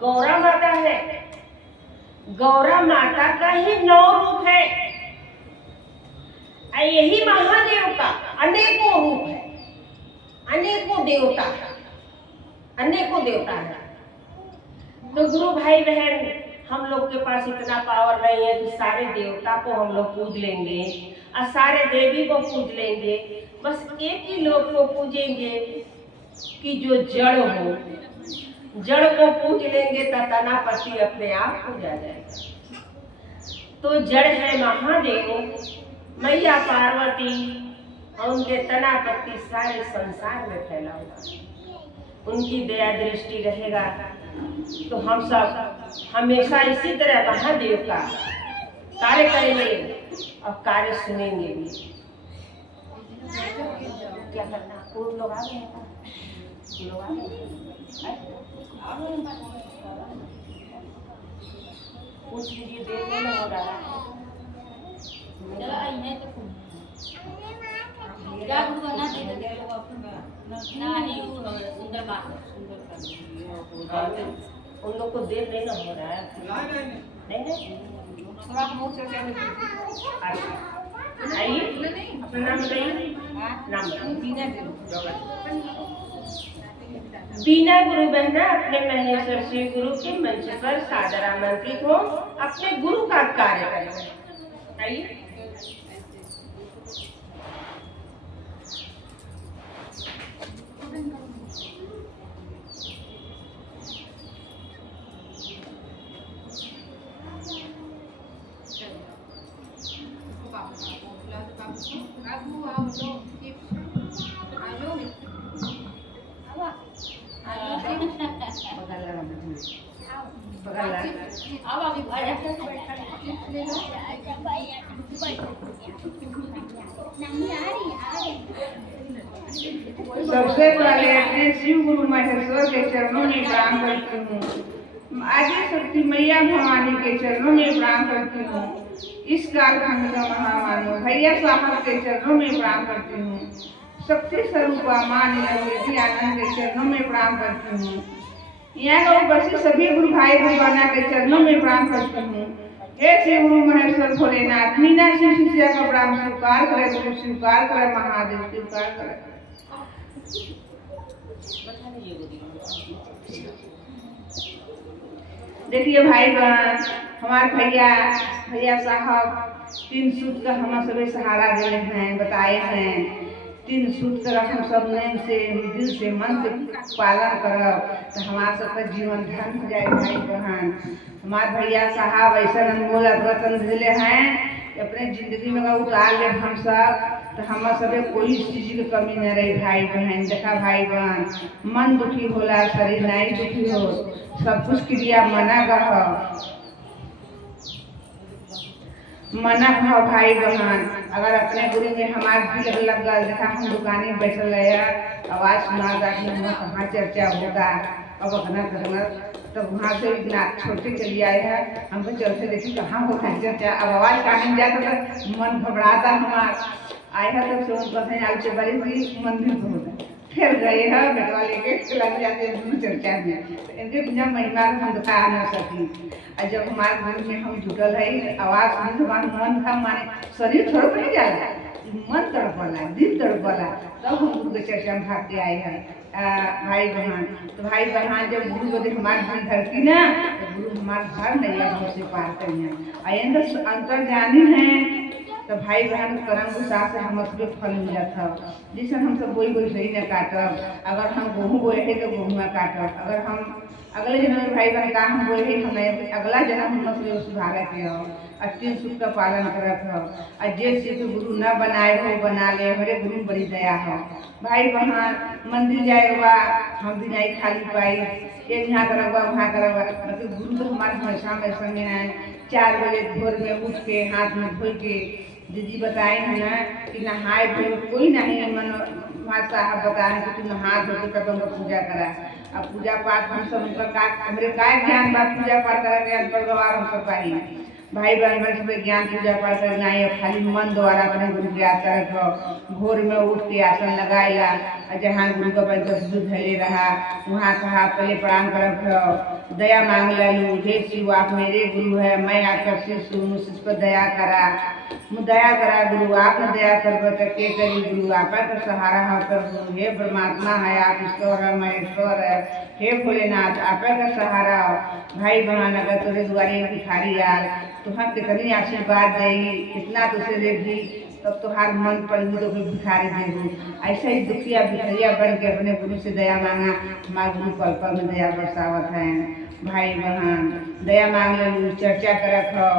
गौरा माता है। गौरा माता का ही 9 रूप है। यही महादेव का अनेकों रूप है, अनेकों देवता है। तो गुरु भाई बहन, हम लोग के पास इतना पावर नहीं है कि सारे देवता को हम लोग पूज लेंगे और सारे देवी को पूज लेंगे। बस एक ही लोग को पूजेंगे कि जो जड़ हो, जड़ को पूज लेंगे तो तनापति अपने आप पूजा जाएगा। तो जड़ है महादेव, मैया पार्वती और उनके तनापति सारे संसार में फैला हुआ। उनकी दया दृष्टि रहेगा तो हम सब हमेशा इसी तरह महादेव का कार्य करेंगे और कार्य सुनेंगे भी। क्या करना? लोग आ गए हैं, लोग आ गए, पूछ लीजिए, देर में हो रहा है। उन लोग को देर नहीं ना हो रहा है, नहीं आइए, अपना नाम बताइए। नाम बीना गुरु बहना अपने महेश्वर श्री गुरु के मंच पर सादर आमंत्रित हो, अपने गुरु का कार्य करें। आइए। सबसे पहले अपने शिव गुरु महेश्वर के चरणों में प्रणाम करती हूँ। आदि शक्ति मैया भवानी के चरणों में प्रणाम करती हूँ। इस कालखंड का महामानव भैया साहब के चरणों में प्रणाम करती हूँ। शक्ति स्वरूपा मां निरवधि आनंद के चरणों में प्रणाम करती हूँ। यहाँ उपस्थित सभी गुरु भाई बहना के चरणों में प्रणाम करती हूँ। हे श्री गुरु महेश्वर भोलेनाथ, मीनाक्षी शिष्या का प्रणाम स्वीकार करे, गुरु स्वीकार करे, महादेव स्वीकार करे। देखिए भाई बहन, हमारे भैया साहब 3 सूत्र का हम सभी सहारा दे हैं, बताए हैं। 3 सूत्र हम सब नेम से, दिल से, मन से पालन करब तो हमारा सबका जीवन धन हो जाए। भाई बहन, हमारे भैया साहब ऐसा अनमोल रतन दिले हैं, अपने जिंदगी में अगर उतार ले हम सब तो हम सबे कोई चीज की कमी न रही। भाई बहन देखा, भाई बहन मन दुखी होला, शरीर नहीं दुखी हो, सब कुछ क्रिया मना कह। मना हो भाई बहन, अगर अपने गुरु में हमार दिल लग गल, देखा हम दुकाने बैठल है, आवाज सुना कि हम कहाँ चर्चा होगा, अब अगना तब वहाँ से इतना छोटे चली आए हैं, हमको चलते देखी कहाँ होता है चर्चा, अब आवाज काटने जाता तो मन घबराता हमार आए है तो सोन कथे आल से बड़ी मंदिर पहुँचा फिर गए हैं बेटवा लेके लग जाते हैं गुरु चर्चा में, तो इनके बिना महिमा को हम बता न सकी। और जब हमारे घर में हम जुटल है, आवाज सुनी तो हमारे मन था माने शरीर थोड़ा नहीं जाला, मन तड़पला, दिल तड़पला, तब हम गुरु के चर्चा में भाग के आए हैं। भाई बहन, तो भाई बहन जब गुरु बोले हमारे दिल धड़की ना, तो गुरु हमारे घर नैया घर से पार करिए, अंतर जानी है तो भाई बहन कर्म के साथ से हम उसके फल मिला था। जैसे हम सब बोई बोई सही न काटब, अगर हम गेहूँ बोए है तो गेहूँ काटब, अगर हम अगले जन्म में भाई बहन का हम बोए है हम अगला जन्म हम अपने सुधारे के हो, तीन सुख का पालन करत हो, और जे चीज गुरु न बनाए हो बना ले, हमारे गुरु में बड़ी दया हो। भाई बहन मंदिर जाएगा हम भी नहीं खाली पाई, एक यहाँ करवा वहाँ करवा, मतलब गुरु तो हमारे हमेशा में संगे हैं। 4 बजे भोर में उठ के हाथ में धो के दीदी बताए हैं ना कि नहाए धोए कोई नहीं, मन वहाँ साहब बताए कि तू नहा धो के तब उनका पूजा करा। अब पूजा पाठ हम सब उनका का हमारे काय ज्ञान बात पूजा पाठ करा के अनपढ़ गवार हम सब पाई भाई बहन में सब ज्ञान पूजा पाठ करना है, खाली मन द्वारा अपने गुरु के याद करत हो। भोर में उठ के आसन लगाएला, जहाँ गुरु का पंच धैले रहा वहाँ कहा पहले प्रणाम करत हो, दया मांग लू, हे शिव आप मेरे गुरु है, मैं आपका शिष्य हूँ, मुझ पर दया करा, दया करा गुरु, आपने दया कर के करी गुरु, आपका तो सहारा हम कर गुरु, हे परमात्मा है आप ईश्वर है मैं ईश्वर है, हे भोलेनाथ आपका का सहारा हो। भाई बहन अगर तुझे दुआरे भिखारी यार तो हम कितनी आशीर्वाद देगी, कितना तुझे देगी, तब तुहार मन पर भी तो भिखारी देगी। ऐसा ही दुखिया भिखरिया बन के अपने गुरु से दया मांगा, हमारे गुरु पल पल में दया बरसावत है। भाई बहन दया मांग लू, चर्चा करत हो,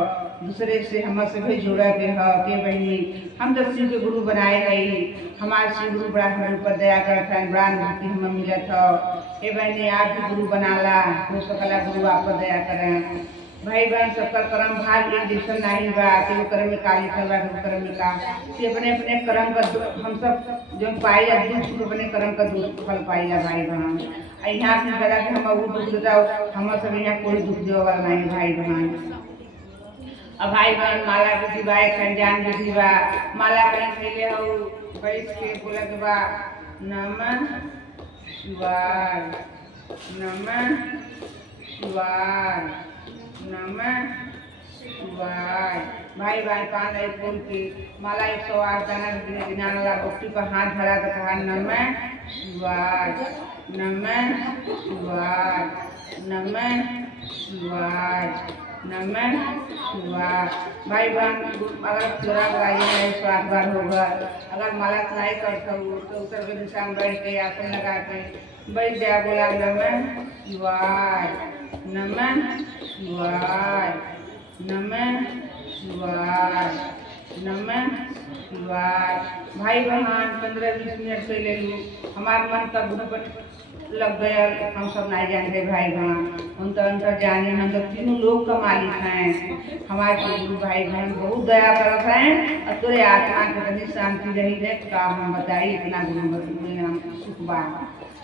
दूसरे से हम से भी जुड़ा के हो के बहनी हम तो शिव के गुरु बनाए गई, हमारे शिव गुरु बड़ा हमारे ऊपर दया करता है, बड़ा भक्ति हमें मिलत हो। हे बहनी आप भी गुरु बनाला, हो सकला गुरु आप पर दया करें। भाई बहन सबका कर्म भाग एक जैसा नहीं बा, तो कर्म में का लिखल बा, कर्म में का से अपने अपने कर्म का हम सब जो पाई दुख अपने कर्म का दुख फल पाइला। भाई बहन यहाँ से करा कि हम वो दुख देता हम सब यहाँ कोई दुख दे वाला नहीं। भाई बहन अब भाई बहन माला के दिवाए खंजान के दिवा माला कहीं खेले हो बैठ के बोला के बा नमः शिवाय, नमः शिवाय, नमः शिवाय। भाई बहन कान एक बोल के माला 108 दाना गिनाने वाला भक्ति पर हाथ धरा तो कहा नमः शिवाय, नमः शिवाय, नमः शिवाय, नमः शिवाय। भाई बहन अगर पूरा कराइए 108 बार होगा, अगर माला नहीं करता हो तो उत्तर के दिशा में बैठ के आसन लगा के बैठ जाए, बोला नमः शिवाय, नमः शिवाय, नमः शिवाय, नमः शिवाय। भाई बहन 15-20 मिनट से ले लूँ, हमारे मन का गुरु पर लग गया, हम सब नहीं जानते। भाई बहन हम तो अंतर जाने, हम तो तीनों लोग का मालिक हैं। हमारे गुरु भाई बहन बहुत दया करत हैं, और तेरे आत्मा के कितनी शांति रही है का हम बताई, इतना गुरु सुख बा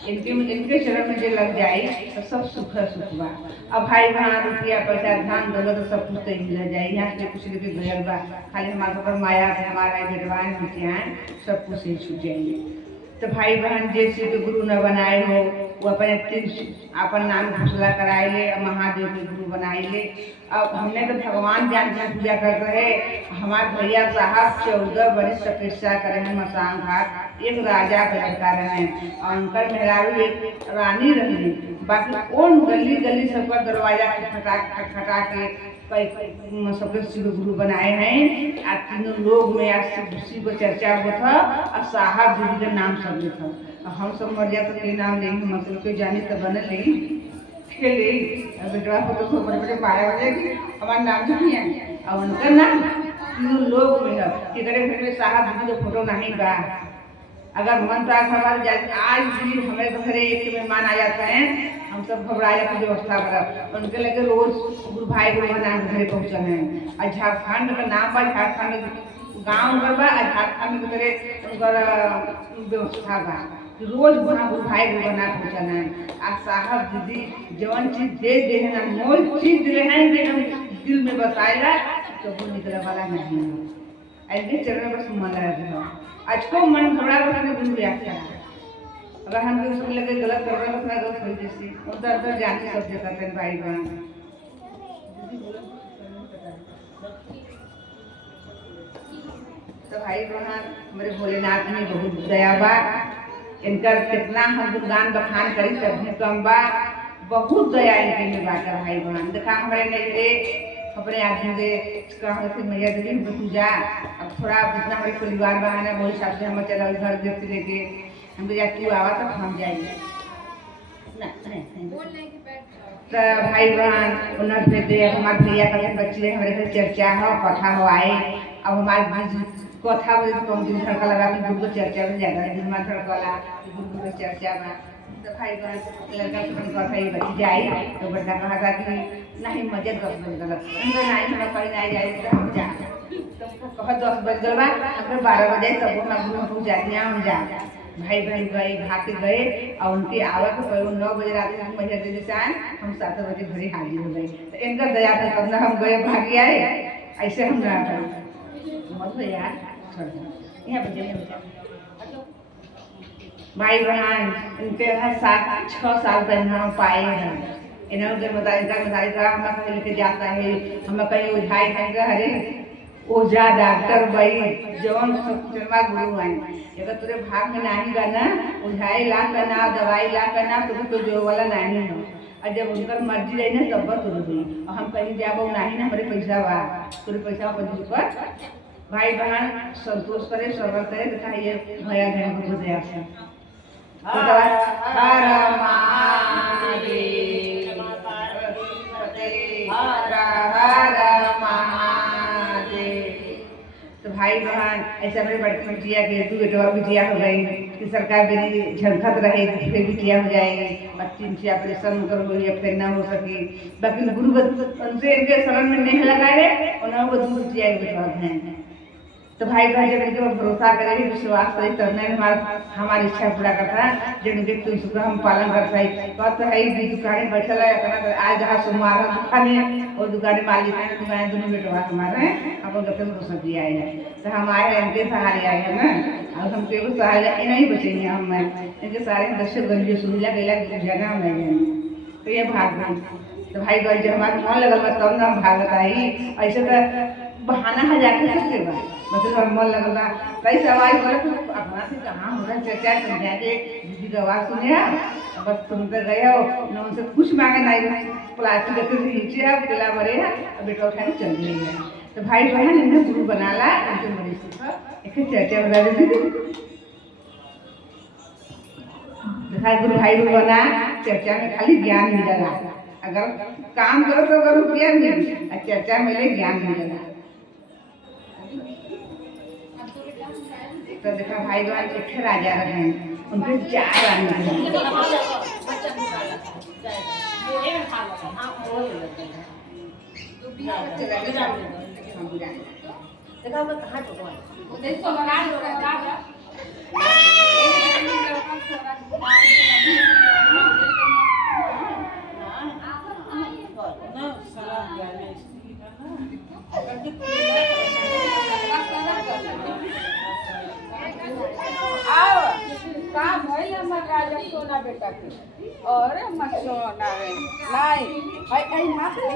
इनके चरण में जो लग जाए तो सब सुख सुख बा। अब भाई बहन रुपया पैसा धान दौलत तो सब कुछ तो मिल जाए, यहाँ से कुछ लेके गयल बा, खाली हमारे ऊपर माया से हमारा बेटवान होते हैं सब कुछ ही छूट जाएंगे। तो भाई बहन जैसे तो गुरु न बनाए हो वो अपने अपन नाम घोषणा कराए ले, महादेव के गुरु बनाए ले। अब हमने तो भगवान जान के पूजा करते हैं, हमारे भैया साहब 14 वर्ष तपस्या करे हैं मसान घाट, एक राजा का लड़का रहे और उनका मेहरारू एक रानी रही। बाकी कौन गली गली सबका दरवाजा खटखटा के सबके शिव गुरु बनाए हैं। आज तीनों लोग में आज शिव को चर्चा हुआ था और साहब दीदी का नाम सब था, और हम सब मर जाते के नाम लेंगे मतलब के जाने तो बन ले बेटवा को तो बड़े बड़े पाया हो जाएगी, हमारा नाम जो नहीं है और उनका नाम तीनों लोग में है कि घर में साहब दीदी का फोटो नहीं बा, अगर मन तो हमारे आज भी हमारे घरे एक मेहमान आ जाते हैं, हम सब घबरा जाते व्यवस्था कर उनके लगे रोज गुरु भाई गुरु नाम घरे पहुँचल हैं। और झारखंड का नाम बा, झारखंड गाँव बा, झारखंड के उनकर व्यवस्था बा रोज वहाँ गुरु भाई गुरु नाम पहुँचल हैं। आ साहब दीदी जवन चीज दे हैं अनमोल चीज दिले हैं कि हम दिल में बसाएगा तो वो निकले वाला नहीं है। ऐसे चरण में बस मन लगा आज को मन घबरा के गुरु व्याख्या अगर हम उसको लगे गलत कर रहे हैं गलत हो जैसे उधर उधर जाने सब जगह करते हैं भाई बहन। तो भाई बहन मेरे भोलेनाथ में बहुत दया बा, इनका कितना हम गुणगान बखान करी तभी कम बा, बहुत दया इनके में बाटा भाई बहन। देखा हमारे नजरे अपने आदमी के कहाँ से मैया देवी हमको पूजा अब थोड़ा जितना हमारे परिवार बहाना वही हिसाब से हम चला घर देख लेके हम तो जाती आवा तक हम जाएंगे तो भाई बहन उन्नत देते हमारे भैया का बच्चे हमारे घर चर्चा हो कथा हो आए। अब हमारे कथा बोले तो कम दिन थड़का लगा कि गुरु को चर्चा में ज़्यादा दिन में थड़का गुरु को चर्चा में तो भाई बहन लड़का से कथा ये बची जाए तो बड़ा कहा था कि नहीं मजे 10 बज गलत नहीं हम कहीं नहीं जाए तो हम जा तो कह 10 बज गल बा हम 12 बजे तब हम गुरु को जाती हैं हम जा भाई बहन गए भाग के गए और उनकी आवक पर 9 बजे रात में महीने दिन से आए हम 7 बजे घरे हाजिर हो गए। तो इनका दया था तब ना हम गए भाग आए ऐसे हम ना मत यार छोड़ यहाँ बजे भाई बहन इनके हर 7-6 साल तक हम पाए हैं इन्होंने के बताई हम कहीं लेके जाता है हम कहीं उठाई कहेंगे अरे ओझा डॉक्टर भाई जवन शर्मा गुरु हैं अगर तुझे भाग में नहीं करना उझाई ला करना दवाई ला करना तो जो वाला नहीं हो और जब उनकर मर्जी रही ना तब तुझ हुई और हम कहीं जाबो नहीं ना हमारे पैसा बा तुझे पैसा पंजी पर भाई बहन संतोष करे सर्वर करे तथा ये भया गया गुरु दया से हर महादेव हर महादेव। तो भाई बहन ऐसा मेरे बड़की बिटिया के 2 बेटवा बिटिया हो गई कि सरकार मेरी झंखत रहे फिर बिटिया हो जाएगी और 3 से ऑपरेशन कर हो या फिर ना हो सके बाकी गुरु उनसे इनके शरण में नहीं लगाए उन्होंने वो 2 बिटिया के बेटवा हैं। तो भाई बहन जब इनके भरोसा करेंगे विश्वास करें तब नहीं हमारी इच्छा पूरा करता है जिनके तुम सुख हम पालन करता है कहते है भी दुकाने बैठल है अपना आज जहाँ सोमवार दुकाने और दुकाने मालिक है दुकान दोनों बेटवा हमारे अपन गते में सब्जी आए हैं तो हम आए हैं इनके सहारे आए हैं ना और हम केवल सहारे नहीं बचेंगे हम इनके सारे दर्शक गंजे सुविधा गैला जगह हम नहीं जाएंगे तो ये भाग गई। तो भाई बहन जब हमारा मन लगल तब ना हम भागत आई ऐसे तो बहाना है जाके सकते बा मतलब हर मन लगल कई सवाल बोले तो अपना से कहाँ हो रहा चर्चा समझा के दीदी की आवाज़ सुने बस सुनते गए हो न उनसे कुछ मांगे नहीं प्लास्टिक देते थे नीचे है पिला भरे है और बेटा उठा के चल गई है। तो भाई बहन इन्हें गुरु बना ला उनके मरीज का एक चर्चा बना देती थी गुरु भाई गुरु बना चर्चा में खाली ज्ञान मिलेगा अगर काम करो तो अगर रुपया मिले चर्चा मिले ज्ञान मिलेगा। तो देखा भाई बहन एक राजा रहे उनके 4 रानी काम है हमर राजा सोना बेटा के और मत सोना है नहीं आई माफ शिव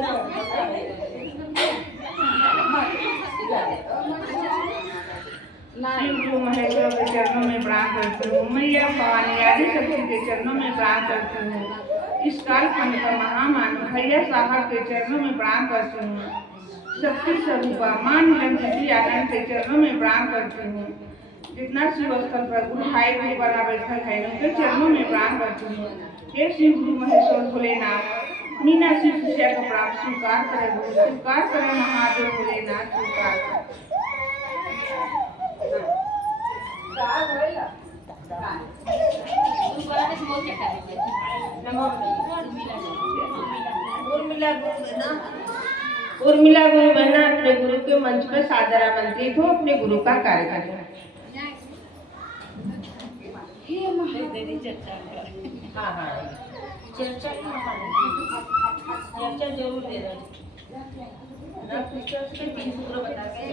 गुरु महेश्वर के चरणों में प्रणाम करती हूँ मैया भवानी आदि शक्ति के चरणों में प्रणाम करती हूँ इस कालखंड का महामानव भैया साहब के चरणों में प्रणाम करती हूँ शक्ति स्वरूपा मान लक्ष्मी आनंद के चरणों में प्रणाम करती हूँ जितना शिव स्थल पर गुरु भाई गुरु बना बैठल है उनके चरणों में प्रणाम करती हूँ। हे शिव गुरु महेश्वर भोलेनाथ मीना शिव शिष्या को प्राप्त स्वीकार करे महादेव भोलेनाथ स्वीकार उर्मिला गुरु बहना अपने गुरु के मंच पर सादर आमंत्रित हो अपने गुरु का कार्य करना। हाँ हाँ चर्चा जरूर देना ना, कुछ तो उसके 3 सूत्र बता के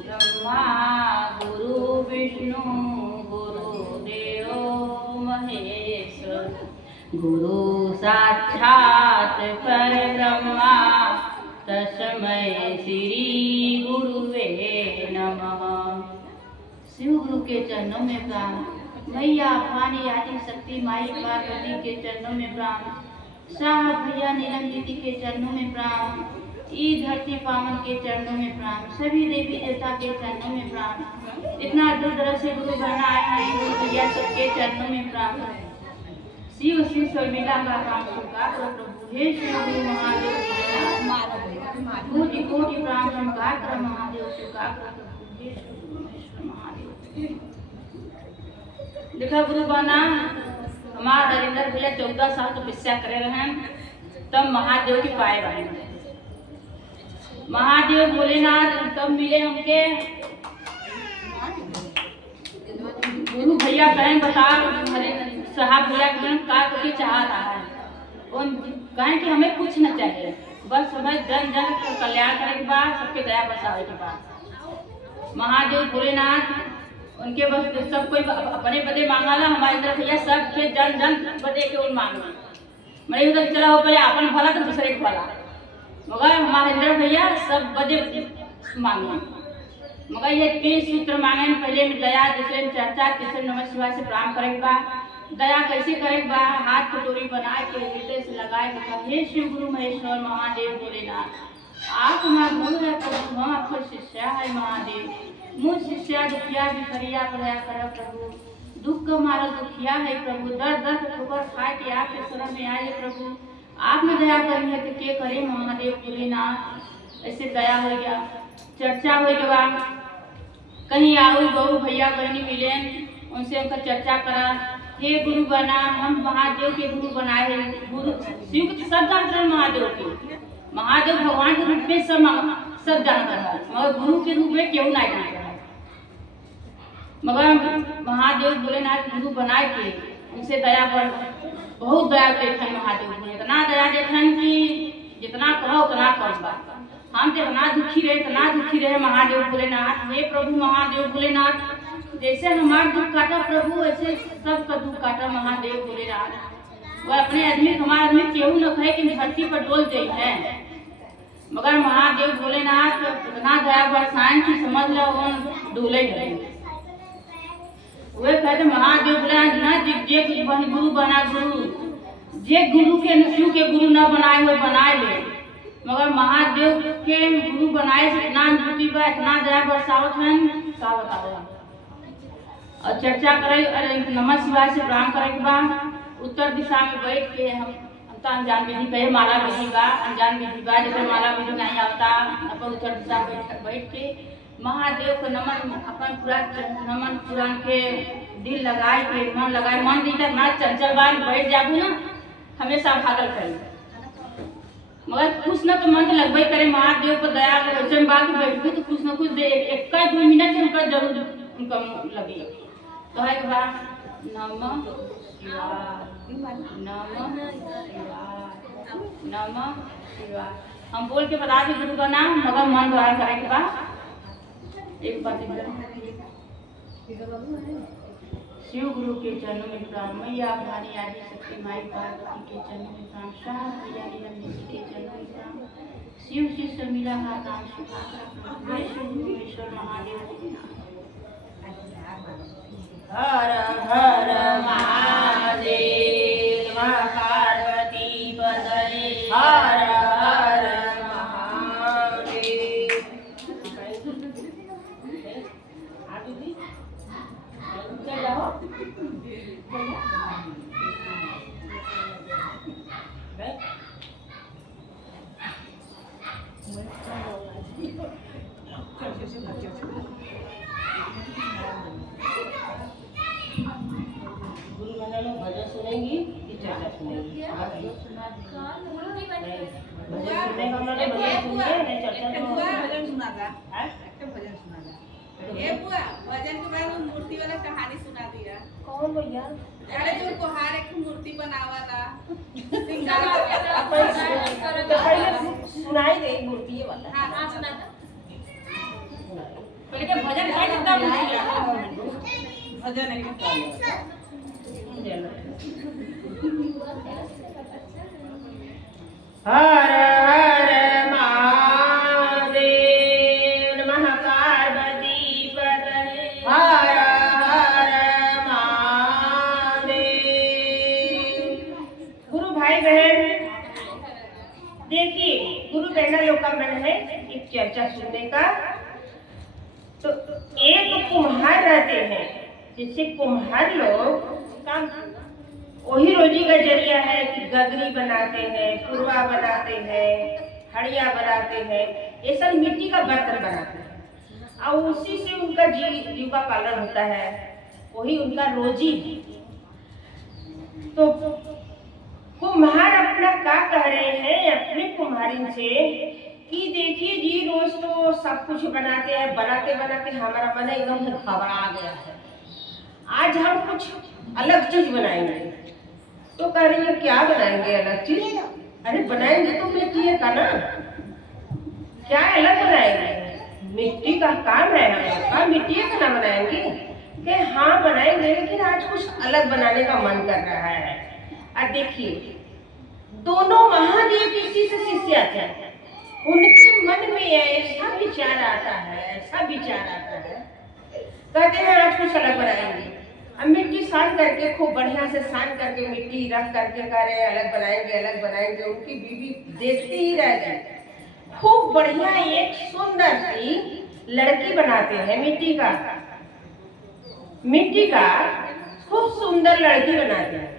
ब्रह्मा गुरु विष्णु गुरुदेव महेश्वर गुरु साक्षात परब्रह्मा तस्मै श्री गुरुवे नमः। शिव गुरु के चरणों में प्रणाम, मैया भवानी आदि शक्ति माई पार्वती के चरणों में प्रणाम, साहब भैया नीलम दीदी के चरणों में प्रणाम, ई धरती पावन के चरणों में प्रणाम, सभी देवी देवता के चरणों में प्रणाम। इतना दूर दराज से गुरु बना आए हैं, गुरु भैया सबके चरणों में प्रणाम। शिव शिव शर्मिला का काम स्वीकार करो प्रभु, हे शिव गुरु महादेव कोटि कोटि प्रणाम स्वीकार करो महादेव, स्वीकार करो प्रभु, हे शिव गुरु महादेव। देखा गुरु बना हमारा हरिंदर भैया 14 साल तपस्या करे रहे, तब महादेव की पाए रहे। महादेव भोलेनाथ तब मिले हमके, गुरु भैया कहें बता साहब भैया कहें का की चाह रहा है, कहें कि हमें कुछ न चाहिए, बस हमें जन जन को कल्याण करे के बाद, सबके दया बरसावे के बाद। महादेव भोलेनाथ उनके बस सब कोई अपने बदे मांगाला, हमारे अंदर भैया सबके जन जन बदे के उन मांगना मैं उधर चला हो, पहले अपन भला तो दूसरे के भला, मगर हमारे अंदर भैया सब बदे मांगे, मगर ये 3 सूत्र मांगे। पहले में दया, दूसरे में चर्चा, तीसरे नमः शिवाय से प्रणाम करे के बाद। दया कैसे करे के बाद, हाथ कटोरी बनाए के हृदय से लगाए के बाद, हे शिव गुरु महेश्वर महादेव भोलेनाथ, आप हमारा गुरु है प्रभु, हम आपका शिष्या है महादेव, मुझ शिष्या दुखिया भिखरिया पर दया कर प्रभु, दुख का मारा दुखिया है प्रभु, दर्द दर्द ठोकर खाए के आपके शरण में आए प्रभु, आप में दया करी है तो के करे महादेव भोलेनाथ। ऐसे दया हो गया, चर्चा हो गया, कहीं आऊ गऊ भैया बहनी मिले, उनसे उनका चर्चा करा, हे गुरु बना हम महादेव के गुरु बनाए हैं, गुरु शिव सब जानते हैं महादेव के, महादेव भगवान के रूप में सब जानता है, मगर गुरु के रूप में क्यों नहीं जानता है। मगर महादेव भोलेनाथ गुरु बनाए के उनसे दया पर बहुत दया देखन महादेव ने, इतना दया देखन कि जितना कहो उतना कम बात। हम तो इतना दुखी रहे महादेव भोलेनाथ, हे प्रभु महादेव भोलेनाथ, जैसे हमारा दुख काटा प्रभु वैसे सबका दुख काटा महादेव भोलेनाथ। वो अपने आदमी हमारे आदमी केहू न कहे कि धरती पर डोल गई है, मगर महादेव भोलेनाथ इतना दया बरसाएं कि समझ लो डोले गए। वे कहते महादेव भोलेनाथ ना जे गुरु बना गुरु, जे गुरु के शिव के गुरु न बनाए हुए बनाए ले, मगर महादेव के गुरु बनाए से इतना अनुभूति बा, इतना दया बरसावत है का बताओ। और चर्चा करे नमः शिवाय से प्रणाम करे के बाद उत्तर दिशा में बैठ के हम तो अनजान विधि कहे माला विधि बा, अनजान विधि बा, जैसे माला विधि नहीं आता अपन उत्तर दिशा बैठ के महादेव को नमन अपन पूरा नमन पुराण के दिल लगाए के मन लगाए, मन दी तक ना चंचल बार बैठ जाबू ना हमेशा भागल करे, मगर कुछ न तो मन लगभग करे महादेव को दया वचन बात बैठू तो कुछ न कुछ दे, 1-2 मिनट उनका जरूर उनका लगे। तो है नमः शिवाय नमः शिवाय नमः शिवाय, हम बोल के बता दी गुरु का नाम, मगर मन द्वारा करे के बाद एक बात शिव गुरु के चरणों में प्रणाम, मैया भवानी आदि शक्ति माई पार्वती के चरणों में प्रणाम, शाह भैया नीलम दीदी के चरणों में प्रणाम, शिव शिव शर्मिला का नाम शिव विश्वेश्वर महादेव। हर हर महादेव पार्वती पदे हर हर महादेव। चल जाओ गुरु बहना लोग भजन सुनेंगी कि चर्चा सुनेंगी? भजन सुनने का मतलब भजन सुनते हैं, चर्चा तो भजन सुना था, है? एक भजन सुना था। ये बुआ भजन के बाद वो मूर्ति वाला कहानी सुना दिया। कौन भैया? अरे जो कुहार एक मूर्ति बनावा था, पहले सुनाई दे मूर्ति वाला। हाँ सुना था। पहले के भजन का कितना भूलिया भजन एक हर हर महादेव नमः पार्वती पतये हर हर महादेव। गुरु भाई बहन देखिए, गुरु बहना लोग का मन है एक चर्चा सुनने का। तो एक कुम्हार रहते हैं, जैसे कुम्हार लोग काम वही रोजी का जरिया है कि गगरी बनाते हैं, पुरवा बनाते हैं, हड़िया बनाते हैं, ये सब मिट्टी का बर्तन बनाते हैं और उसी से उनका जीविका पालन होता है, वही उनका रोजी। तो कुम्हार अपना क्या कह रहे हैं अपने कुम्हारिन से कि देखिए जी रोज तो सब कुछ बनाते हैं, बनाते बनाते हमारा मन एकदम से घबरा गया है, आज हम कुछ अलग चीज बनाएंगे। तो कह रही है क्या बनाएंगे अलग चीज? अरे बनाएंगे तो मिट्टी का ना, क्या अलग बनाएंगे? मिट्टी का काम है हमारा, मिट्टी का ना बनाएंगे? कि हाँ बनाएंगे, लेकिन आज कुछ अलग बनाने का मन कर रहा है। और देखिए दोनों महादेव किसी से शिष्य थे, उनके मन में ऐसा विचार आता है, ऐसा विचार आता है, कहते हैं आज कुछ अलग बनाएंगे। अब मिट्टी सान करके खूब बढ़िया से सान करके मिट्टी रख करके कह रहे अलग बनाएंगे अलग बनाएंगे। उनकी बीवी देखती ही रह गई। खूब बढ़िया एक सुंदर सी लड़की बनाते हैं मिट्टी का खूब सुंदर लड़की बनाते हैं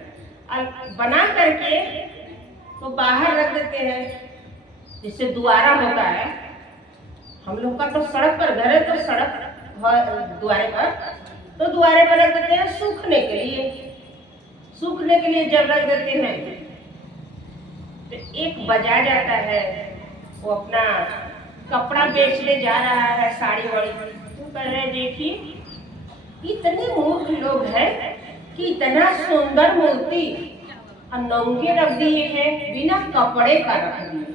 और बना करके तो बाहर रख देते हैं, जिससे द्वारा होता है। हम लोग का तो सड़क पर घर है, तो सड़क द्वारे पर तो द्वारे पर रख देते हैं सूखने के लिए जब रख देते हैं तो एक बाजार जाता है, वो अपना कपड़ा बेचने जा रहा है, साड़ी वाड़ी। तो कह रहे देखिए इतने मूर्ख लोग हैं कि इतना सुंदर मूर्ति नंगे रख दिए हैं, बिना कपड़े का रख दिए।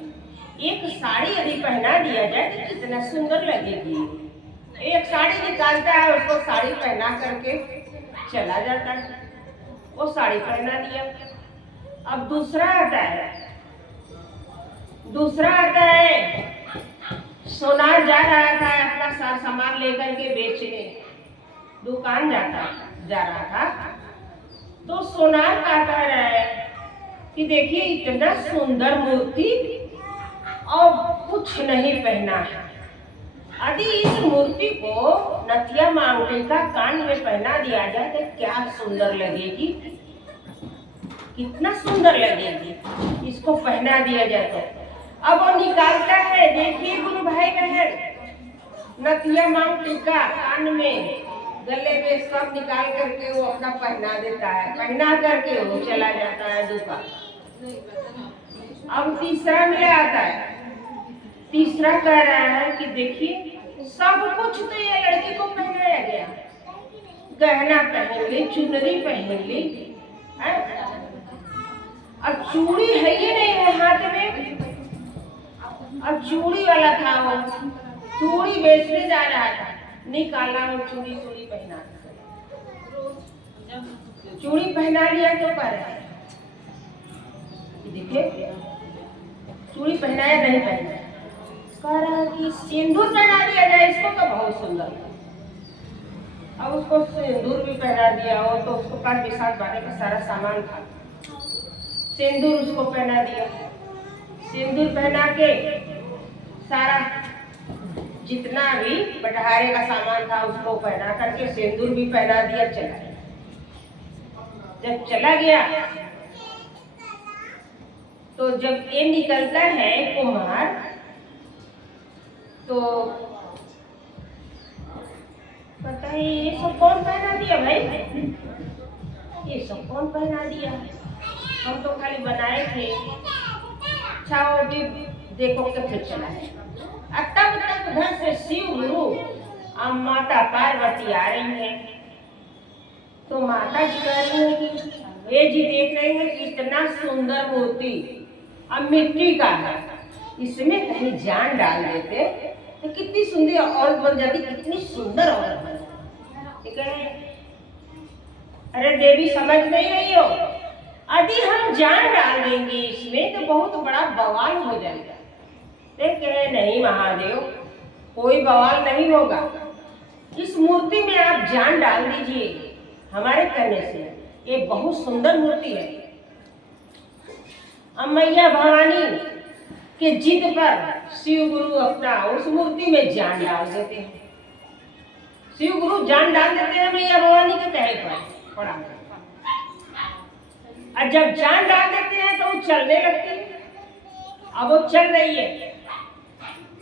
एक साड़ी यदि पहना दिया जाए तो कितना सुंदर लगेगी। एक साड़ी निकालता है, उसको साड़ी पहना करके चला जाता है, वो साड़ी पहना दिया। अब दूसरा आता है सोनार जा रहा था अपना सामान लेकर के बेचने, दुकान जा रहा था। तो सोनार का कह रहा है कि देखिए इतना सुंदर मूर्ति और कुछ नहीं पहना है, यदि इस मूर्ति को नथिया मांगटी का कान में पहना दिया जाए तो क्या सुंदर लगेगी, कितना सुंदर लगेगी इसको पहना दिया जाए तो। अब वो निकालता है, देखिए गुरु भाई बहन, नथिया मांगटी का कान में गले में सब निकाल करके वो अपना पहना देता है, पहना करके वो चला जाता है दुकान। अब तीसरा मिला आता है, तीसरा कह रहा है कि देखिए सब कुछ तो ये लड़की को पहनाया गया, गहना पहन ली, चुनरी पहन ली, और चूड़ी है ही नहीं है हाथ में। अब चूड़ी वाला था, वो चूड़ी बेचने जा रहा था, निकाला वो चूड़ी पहना, चूड़ी पहना लिया तो कह रहा है देखिए चूड़ी पहनाया नहीं पहना, कह रहा कि सिंदूर पहना दिया जाए इसको तो बहुत सुंदर। अब उसको सिंदूर भी पहना दिया, वो तो उसको कान विशाल बाने का सारा सामान था, सिंदूर उसको पहना दिया। सिंदूर पहना के सारा जितना भी बटहारे का सामान था उसको पहना करके सिंदूर भी पहना दिया, चला गया। जब चला गया तो जब ये निकलता है कुम्हार, तो बताइए ये सब कौन पहना दिया भाई? ये सब कौन पहना दिया? हम तो खाली बनाए थे। अच्छा वो भी देखो के फिर चला है। तब तक उधर से शिव गुरु और माता पार्वती आ रही हैं। तो माता जी कह रही हैं कि ये जी देख रहे हैं कितना सुंदर मूर्ति अब मिट्टी का है, इसमें कहीं जान डाल देते तो कितनी सुंदर औरत बन जाती, कितनी सुंदर औरत बन जाती। ठीक है, अरे देवी समझ नहीं रही हो, यदि हम जान डाल देंगे इसमें तो बहुत बड़ा बवाल हो जाएगा। देखे नहीं महादेव, कोई बवाल नहीं होगा। इस मूर्ति में आप जान डाल दीजिए हमारे कहने से। ये बहुत सुंदर मूर्ति है। अब मैया भवानी के जिद पर शिव गुरु अपना उस मूर्ति में जान डाल देते हैं। शिव गुरु जान डाल देते हैं मैया भवानी के कहे पर पड़ा। और जब जान डाल देते हैं तो वो चलने लगती है। अब वो चल रही है,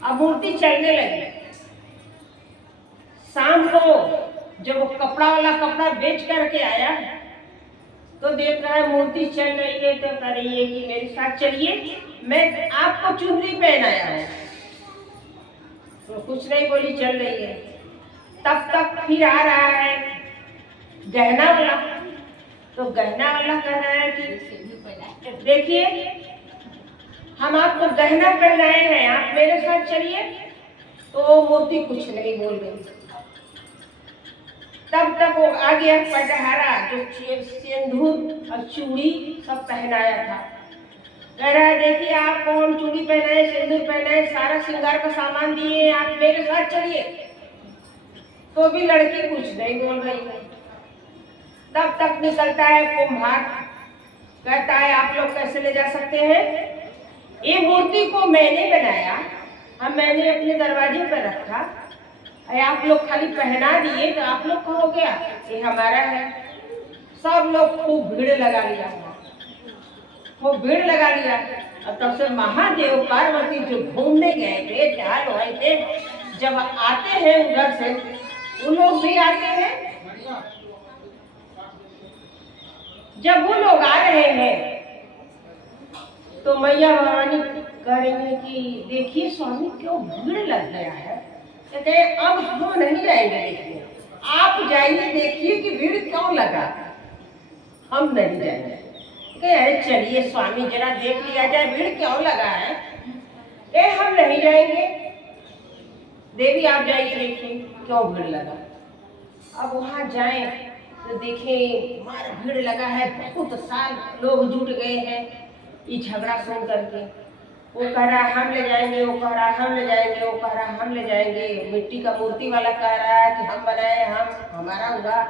अब मूर्ति चलने लगी। शाम को जब वो कपड़ा वाला कपड़ा बेच करके आया तो देख रहा है मूर्ति चल रही है, तो कह रही है कि मेरे साथ चलिए, मैं आपको चुनरी पहनाया है। तो कुछ नहीं बोली, चल रही है। तब तक फिर आ रहा है गहना वाला। तो गहना वाला कह रहा है कि देखिए हम आपको गहना पहनाए हैं, आप मेरे साथ चलिए। तो मूर्ति कुछ नहीं बोल रही। तब तक वो आ गया पटहारा जो सिंदूर और चूड़ी सब पहनाया था। कह रहा है देखिए आपको हम चूड़ी पहनाए, सिंदूर पहनाए, सारा श्रृंगार का सामान दिए, आप मेरे साथ चलिए। तो भी लड़की कुछ नहीं बोल रही है। तब तक निकलता है कुम्हार, कहता है आप लोग कैसे ले जा सकते हैं? ये मूर्ति को मैंने बनाया, हम मैंने अपने दरवाजे पर रखा, आप लोग खाली पहना दिए तो आप लोग कहोगे ये हमारा है। सब लोग खूब भीड़ लगा लिया, खूब भीड़ लगा लिया। और तब से महादेव पार्वती जो घूमने गए थे, टहल रहे थे, जब आते हैं उधर से उन लोग भी आते हैं। जब वो लोग आ रहे हैं तो मैया भवानी कह रही है कि देखिए स्वामी क्यों भीड़ लग गया है। कहते हैं अब हम नहीं जाएंगे देखिए, आप जाइए देखिए कि भीड़ क्यों लगा, हम नहीं जाएंगे। अरे चलिए स्वामी जरा देख लिया जाए भीड़ क्यों लगा है। हम नहीं जाएंगे, देवी आप जाइए देखिए क्यों भीड़ लगा। अब वहाँ जाएं तो देखें मार भीड़ लगा है, बहुत सारे लोग जुट गए हैं ये झगड़ा सुन करके। वो कह रहा है हम ले जाएंगे, वो कह रहा है हम ले जाएंगे, वो कह रहा है हम ले जाएंगे। मिट्टी का मूर्ति वाला कह रहा है कि हम बनाए, हम हमारा हुआ।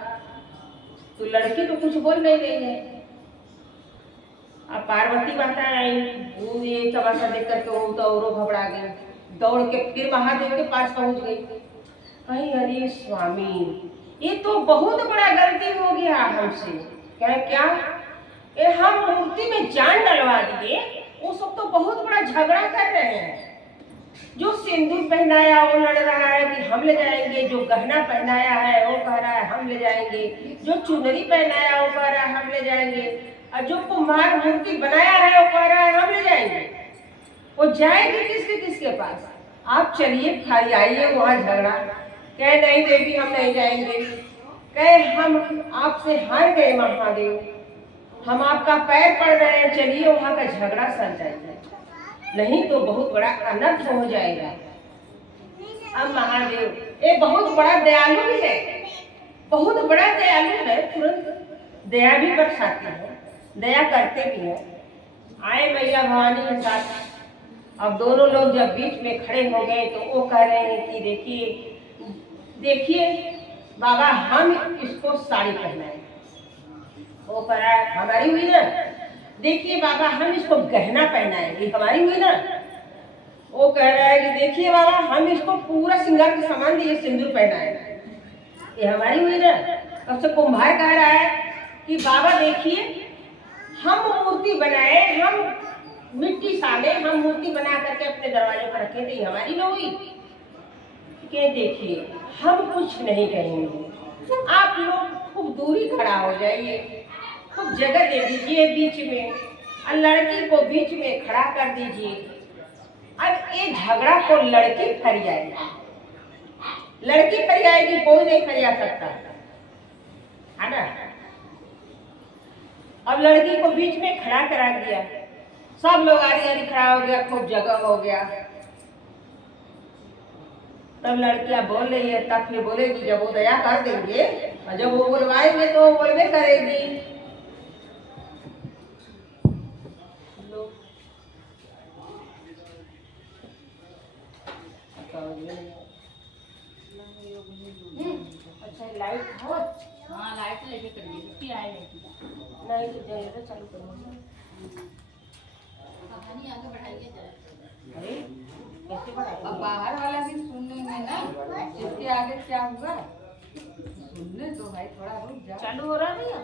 तो लड़की तो कुछ बोल नहीं रही है। अब पार्वती माता आई, वो ये तमाशा देख करके वो तो और घबरा गई, दौड़ के फिर महादेव के पास पहुंच गई। कहीं अरे स्वामी ये तो बहुत बड़ा गलती हो गया हमसे। क्या हम मूर्ति में जान डलवा दिए, वो सब तो बहुत बड़ा झगड़ा कर रहे हैं। जो सिंदूर पहनाया वो लड़ रहा है कि हम ले जाएंगे, जो गहना पहनाया है वो कह रहा है हम ले जाएंगे, जो चुनरी पहनाया वो कह रहा है हम ले जाएंगे, और जो कुम्हार मूर्ति बनाया है वो कह रहा है हम ले जाएंगे। वो जाएगी किसके पास? आप चलिए खाली आइए वहाँ झगड़ा। कहे नहीं देवी हम नहीं जाएंगे। कहे हम आपसे हार गए महादेव, हम आपका पैर पड़ रहे हैं, चलिए वहाँ का झगड़ा सर जाएगा, नहीं तो बहुत बड़ा अनर्थ हो जाएगा। अब महादेव ये बहुत बड़ा दयालु भी है, बहुत बड़ा दयालु है, तुरंत दया भी बरसाते हैं, दया करते भी हैं। आए मैया भवानी के साथ। अब दोनों लोग जब बीच में खड़े हो गए तो वो कह रहे हैं कि देखिए बाबा हम इसको साड़ी पहनाए। वो कह रहा है हमारी हुई ना। देखिए बाबा हम इसको गहना पहनाएंगे, हमारी हुई ना। वो कह रहा है कि देखिए बाबा हम इसको पूरा श्रृंगार का सामान दिए, सिंदूर पहनाए, ये हमारी हुई ना। तब से कुम्हार कह रहा है कि बाबा देखिए हम मूर्ति बनाए, हम मिट्टी साले हम मूर्ति बना करके अपने दरवाजे पर रखे थे, हमारी न हुई। कि देखिए हम कुछ नहीं कहेंगे, आप लोग खूब दूरी खड़ा हो जाइए, खूब जगह दे दीजिए बीच में और लड़की को बीच में खड़ा कर दीजिए। अब ये झगड़ा को लड़की फरियाएगी, लड़की फरियाएगी, कोई नहीं फरिया सकता है ना। अब लड़की को बीच में खड़ा करा दिया, सब लोग आरी आरी खड़ा हो गया, खूब जगह हो गया। तब लड़कियां बोल रही है, तब फिर बोलेगी जब वो दया कर देंगे और जब वो बुलवाएंगे तो वो बोलवे करेगी। अच्छा लाइट हो? हाँ लाइट लेके करिए, इसकी आए नहीं नहीं तो जनरेटर चालू करूँगा। कहानी आगे बढ़ाइए जरा। अरे कैसे बढ़ाएं? अब बाहर वाला भी सुन लेंगे ना, इसके आगे क्या हुआ सुनने तो भाई, थोड़ा रुक जा। चालू हो रहा है भैया?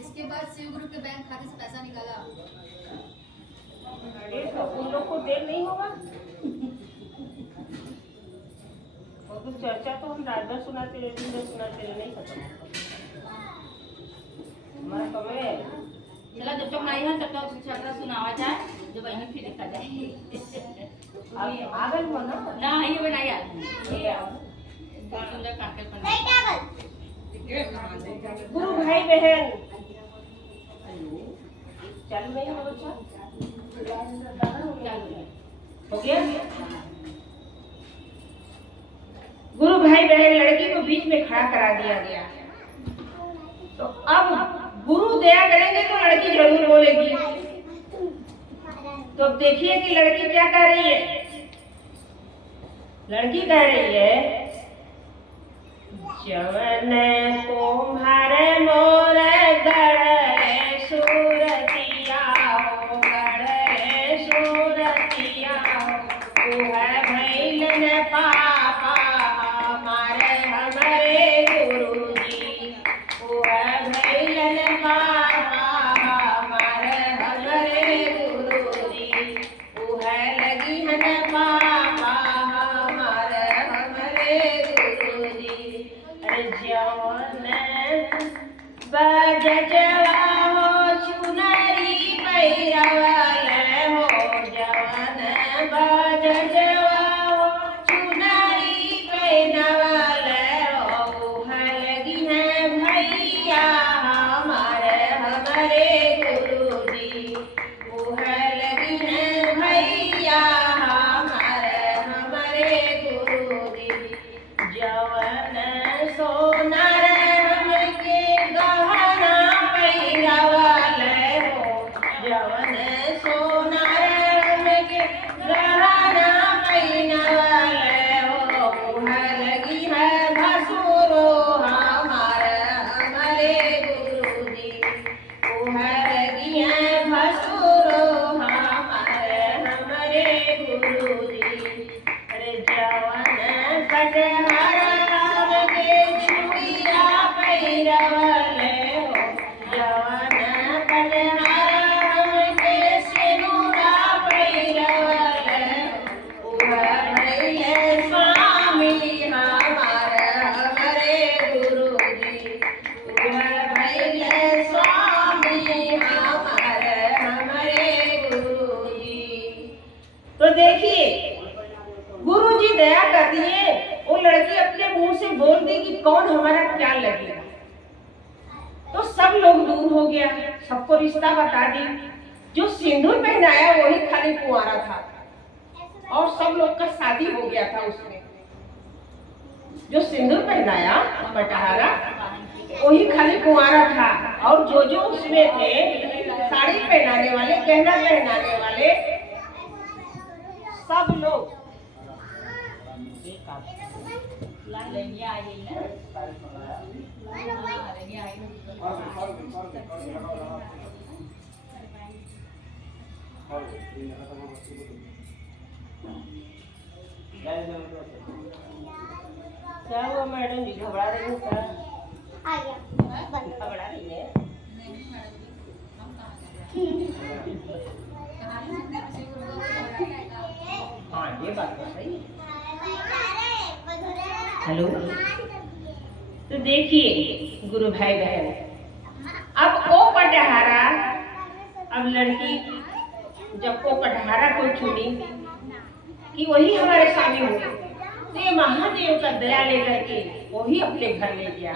इसके बाद शिव गुरु के बैंक खाते से पैसा निकाला। अरे तो उन लोग को देर नहीं होगा? वो तो चर्चा तो हम रात भर सुनाते रहे, दिन भर सुनाते रहे, नहीं खत्म होगा हमारा कमरे। चला जब तक नहीं है तब तक चर्चा सुनावा जाए, जब वहीं फिर देखा जाए। अब आगल हो ना? ना ये बनाया ये आओ। सुंदर काटल पर गुरु भाई बहन चालू नहीं हो बच्चा? हो गया? गुरु भाई बहन लड़की को बीच में खड़ा करा दिया गया। तो अब गुरु दया करेंगे तो लड़की जरूर बोलेगी। तो अब देखिए कि लड़की क्या कह रही है। लड़की कह रही है, जवन कुम्हार मोर गढ़े सूरतिया हो, गढ़े सूरतिया हो, वह भैल न पापा हमारे हमरे गुरुजी, वह भैल न पापा हमारे हमरे गुरुजी, वह लगी हन पापा हमारे हमरे गुरुजी। जवन बजजवा हो चुनरी पैरवले हो, जवन बजजवा हो चुनरी पैरवले हो, लगी है भैया हमारे हमरे गुरुजी, लगी है भैया हमारे हमरे गुरुजी। जवन सोनार हमके गहना पहिरावले हो, जवन सोनार हमके गहना पहिरावले हो, लगी है भसुरो हमारे हमरे गुरुजी, लगी है भसुरो हमारे हमरे गुरुजी। अरे जवन कटहरा के चूड़िया पहिरवले हो, जवन कटहरा के सिनुरा पहिरवले हो, भैले स्वामी हमारे हमरे गुरुजी, भैले स्वामी हमारे हमरे गुरुजी। तो देखिए गुरु जी दया कर दिए, वो लड़की अपने मुंह से बोल दी कि कौन हमारा क्या लगेगा। तो सब लोग दूर हो गया, सबको रिश्ता बता दी। जो सिंदूर पहनाया वही खाली कुंवारा था और सब लोग का शादी हो गया था उसमें। जो सिंदूर पहनाया बटहारा वही खाली कुंवारा था, और जो जो उसमें थे साड़ी पहनाने वाले, गहना पहनाने वाले, सब लोग लेंगे आइए ना, लेंगे आइए। क्या हुआ मैडम जी, घबरा रही हो क्या? घबरा रही है? नहीं मैडम जी, हम कहाँ कहानी सुनने में शिव गुरु को घबराएगा। हाँ ये बात तो सही है। हेलो, तो देखिए गुरु भाई बहन, अब ओ कटहरा, अब लड़की जब को कटहरा को चुनी कि वही हमारे स्वामी हुए, तो ये महादेव का दया लेकर के वही अपने घर ले गया।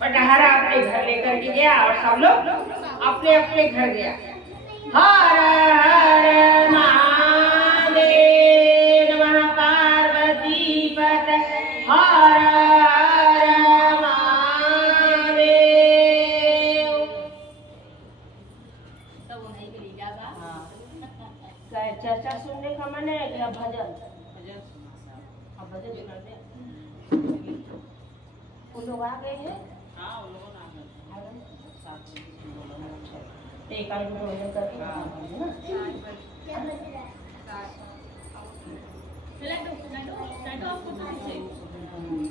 कटहरा अपने घर लेकर के गया और सब लोग अपने अपने घर गया। हर हर महादेव नमः पार्वती पते, हर हर महादेव। सब उन्हीं के लिए जागा। क्या चर्चा सुनने का मन है क्या? भजन अब भजन सुना दे। वो लोग आ गए हैं। हाँ उन लोगों ने आ गए। एक आदमी को भजन करके है ना?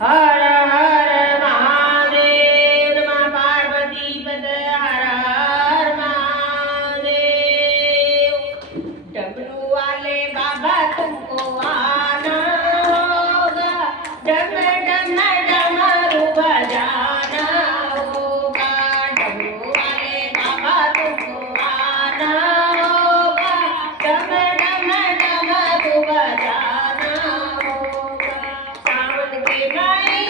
हर हर महादेव नमः पार्वती पते, हर हर महादेव। डमरू वाले बाबा तुमको आना होगा, डम डम डमरू बजाना होगा। डमरू वाले बाबा तुमको आना होगा, डम डम डमरू बजाना होगा। सावन के महीने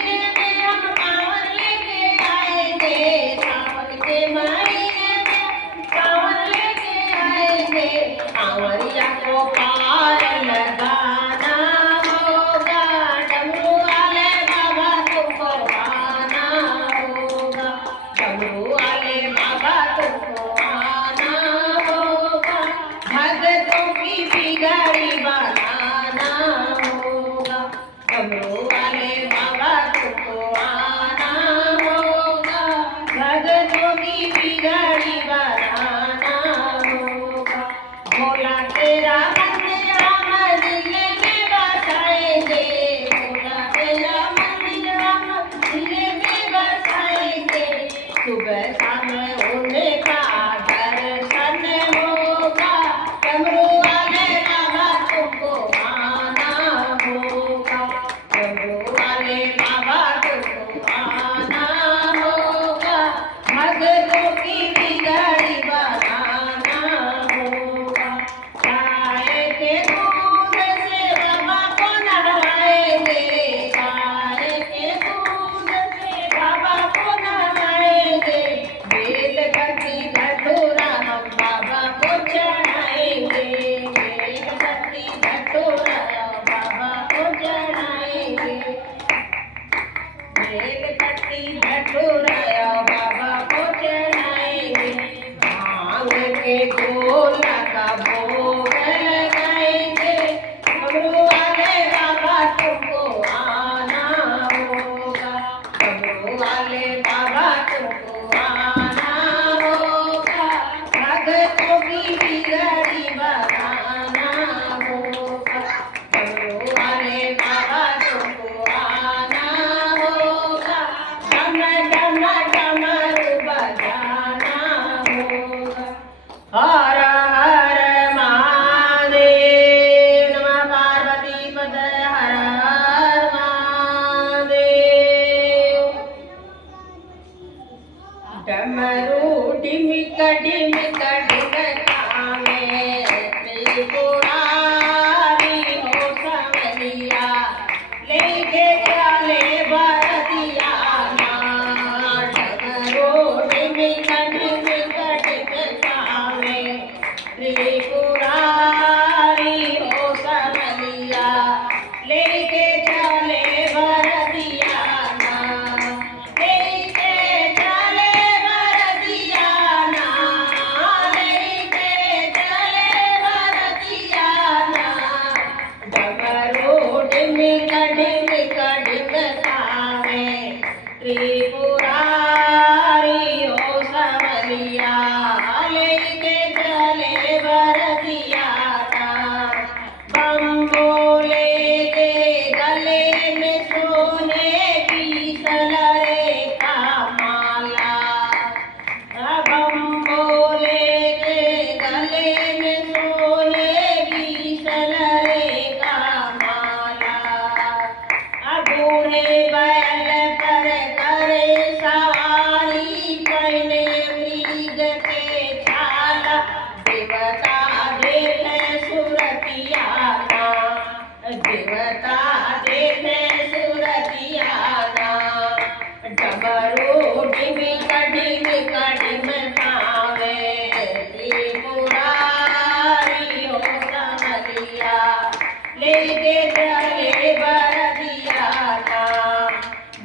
लेके चले बरतियाना,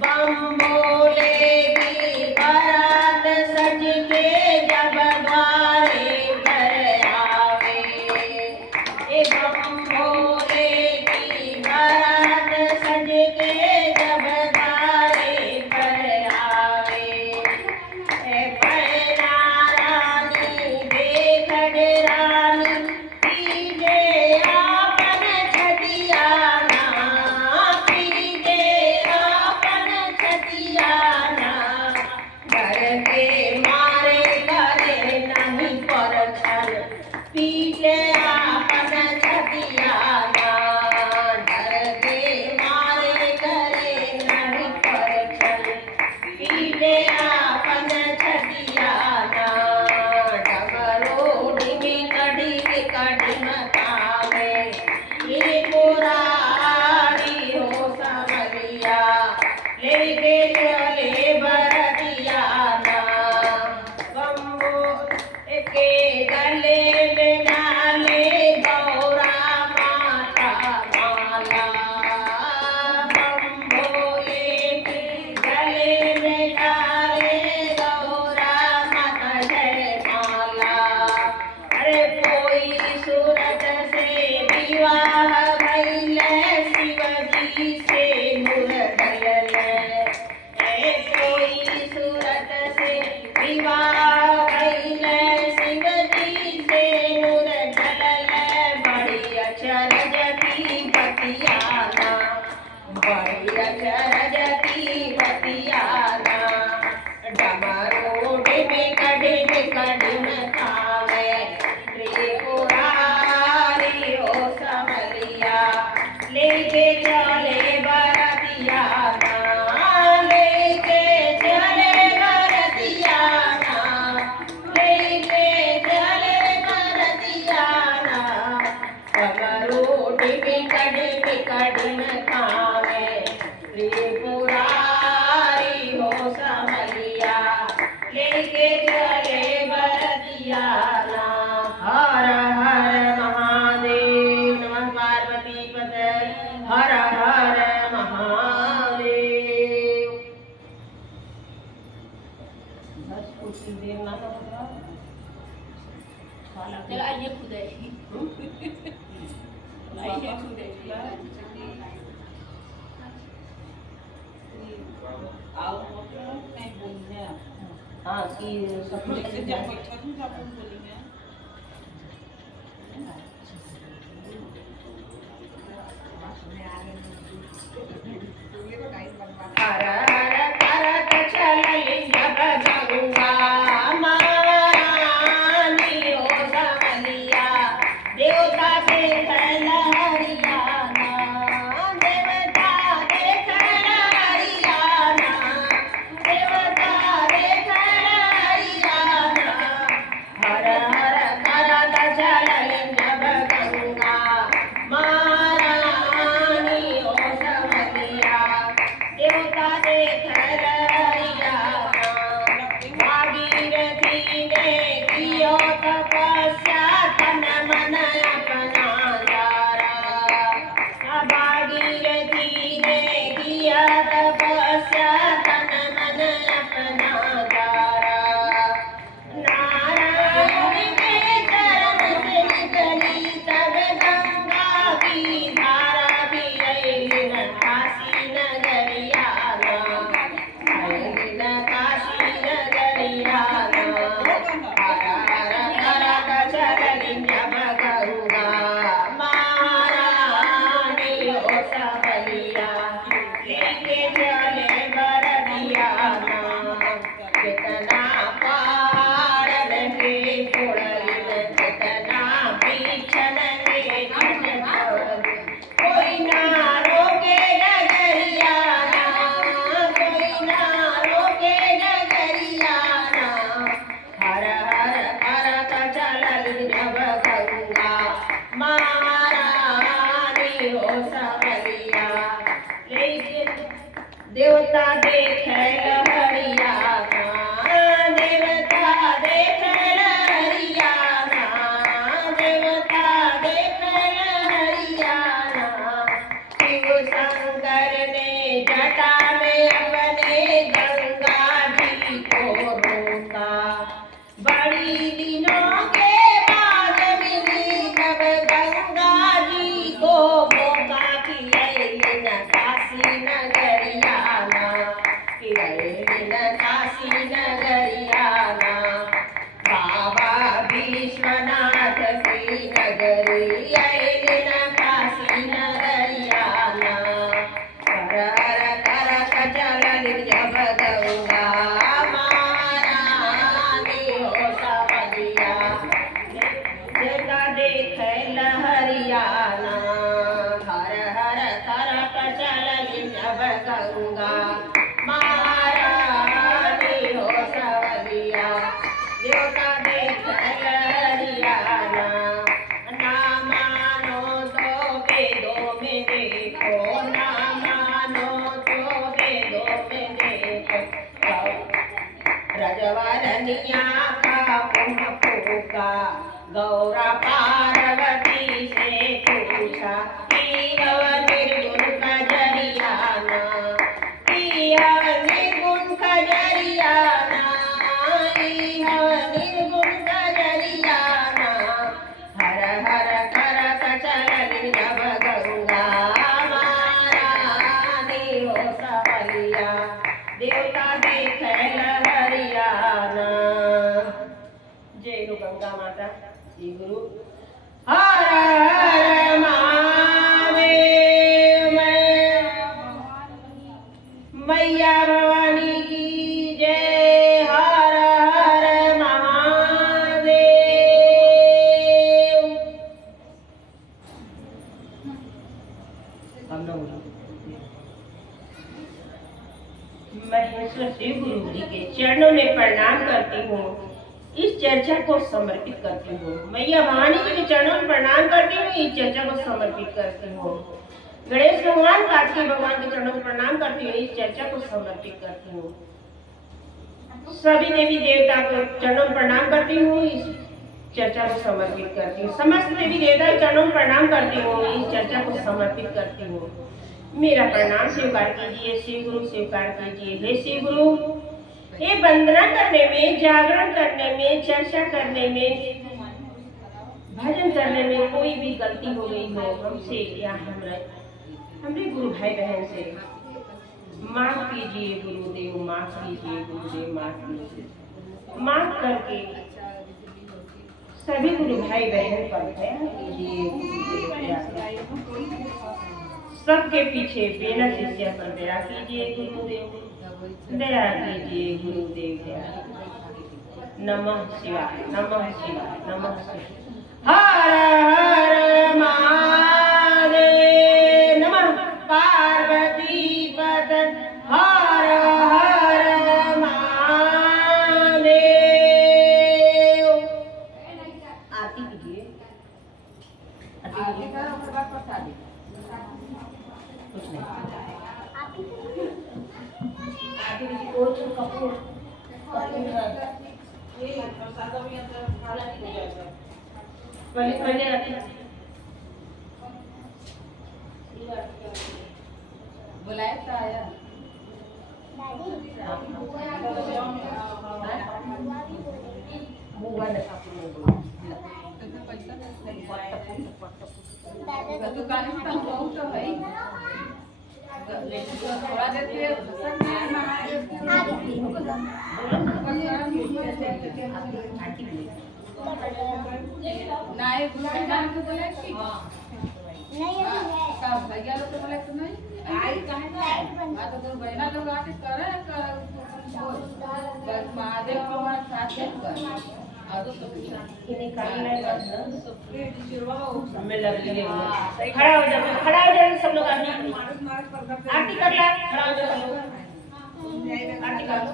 बम बोलेगी बारात सज के जब द्वारे पर आवे। ए बम बोलेगी बारात सज के जब द्वारे पर आवे। ए पैना रानी देख रानी पीजे आपन छतियाना, पीजे आपन छतियाना, डर के मारे करे नहीं परछन, पीजे आपन छतियाना, डर के मारे करे नहीं परछन, पीजे आपन छतियाना। डमरू डिमिक डिमिक डिमकावे, त्रिपुरारी हो समलिया, लेके चले बरतियाना, बम्बो के गले में डाले गौरा माता माला, बम्बो के गले में डाले गौरा माता जय माला। अरे कोई सूरत से विवाह भइले, शिवजी से नूर डलले। ए कोई सूरत से विवाह भइले, शिवजी से नूर डलले। बड़ी अचरज की बतियाना, बड़ी अचरज की बतियाना, डमरू डिमिक डिमिक डिमकावे, त्रिपुरारी हो समलिया, लेके चले बरतियाना, लेके चले बरतियाना, लेके चले बरतियाना, डमरू डिमिक डिमिक डिमकावे, त्रिपुरारी हो समलिया, लेके चले बरतियाना। हर हर महादेव, नमः पार्वती पते, हर हर महादेव। बस कुछ देर ना होगा। चला आइए खुद आइए खुद हाँ कि सब कुछ हर हर करत चलई जब गंगा, महारानी हो समलिया, देवता देख लहरियाना, देवता देख लहरियाना, देवता देख लहरियाना। हर हर करत चलई जब गंगा, महारानी हो समलिया, देवता देख लहरियाना। भागीरथी ने कियो तपस्या, तन मन अपना यारा। भागीरथी ने किया तपस्या, तन मन अपना यारा। नारायण के चरण से निकली तब गंगा की धारा, भी अइलिन काशी नगरियाना, अइलिन काशी नगरियाना। हर हर करत चलली जब गंगा, महारानी हो समलिया, लेके चले बरतियाना। कितना पहाड़ के छोड़लिन, कितना बिछन के खटखट, कोई ना रोके नगरियाना, कोई ना रोके नगरियाना। हर हर करत चलली जब गंगा, महारानी हो समलिया, लेके देवता देख लहरियाना, देवता देख लहरियाना, देवता देख लहरियाना। जटा में अपने गंगा जी को रोका। बड़ी दिनों के बाद मिली तब गंगा जी को मौका कि अइलिन काशी नगरियाना, कि अइलिन काशी नगरियाना। बाबा विश्वनाथ की नगरी अइलिन काशी नगरियाना। कर करत चललिन जब गंगा महारानी हो सवलिया। देखा देखे लहरियाना। हर हर करत चललिन जब गंगा महारानी हो सवलिया। देवता देख लहरियाना। ना मानो तो वेदों में देखो, ना मानो तो वेदों में देखो। रजवरनिया का मुँह फूका। गौरा पार्वती से पूछा कि हव निर्गुण कजरियाना, कि हव निर्गुण कजरियाना, कि हव निर्गुण कजरियाना। हर हर करत चललिन जब गंगा महारानी हो सवलिया। देवता देख लहरियाना। जय हो गंगा माता, श्री गुरु। हर हर महादेव। मैया भवानी की जय। हर हर महादेव। महेश्वर शिव गुरु जी के चरणों में प्रणाम करती हूँ। इस चर्चा को समर्पित करती हूँ। मैया भवानी जी के चरणों में प्रणाम करती हूँ। इस चर्चा को समर्पित करती हूँ। गणेश भगवान, कार्तिकेय भगवान के चरणों में प्रणाम करती हूँ। इस चर्चा को समर्पित करती हूँ। सभी देवी देवता को चरणों में प्रणाम करती हूँ। इस चर्चा को समर्पित करती हूँ। समस्त देवी देवता के चरणों में प्रणाम करती हूँ। इस चर्चा को समर्पित करती हूँ। मेरा प्रणाम स्वीकार कीजिए। शिव गुरु स्वीकार कीजिए। हे शिव गुरु, ये वंदना करने में, जागरण करने में, चर्चा करने में, भजन करने में कोई भी गलती हो गई हो हमसे या हमरे गुरु भाई बहन से, माफ कीजिए गुरुदेव, माफ कीजिए गुरुदेव, माफ कीजिए। माफ करके सभी गुरु भाई बहन पर दया कीजिए गुरुदेव। सबके पीछे बेना शिष्य पर दया कीजिए गुरुदेव, दया कीजिए गुरुदेव, दया। नमः शिवाय, नमः शिवाय, नमः शिवाय। हर हर महादेव। नमः पार्वती पतये। हर हर महादेव। आरती कीजिए। आरती करो, उसके बाद प्रसादी। कुछ नहीं। आरती कीजिए। और जो कपूर पहले आरती बुलाए तो आया। दुकान में तो बहुत तो है, थोड़ा देर नहीं दुकान को बोले कि नहीं का भैया लोग बोले तो नहीं आई काहे ना तो बहना लोग आके करे बस महादेव को हमारे साथ कर और तो निकालना है में लग लिए। खड़ा हो जाओ, खड़ा हो जाओ सब लोग। आरती कर ला, खड़ा हो जाओ सब लोग। आरती कर लो।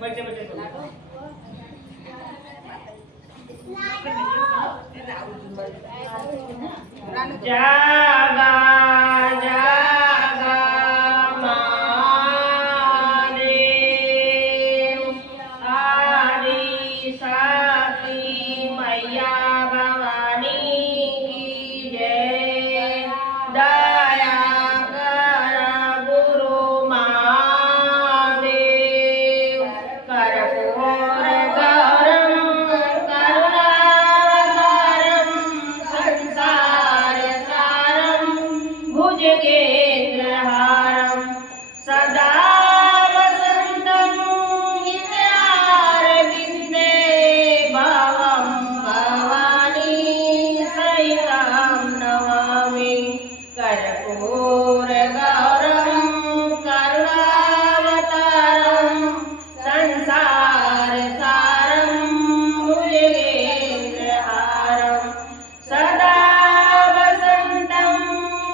बैठे बैठे सब जागा जागा महादेव, आदि शक्ति मैया भवानी की जय। दया कर भुजगेन्द्रहारं सदा वसन्तं नित्यारविन्दे भवं भवानी सहितं नमामि कर्पूरगौरवं करुणावतारं संसारसारं भुजगेन्द्रहारं सदा वसन्तं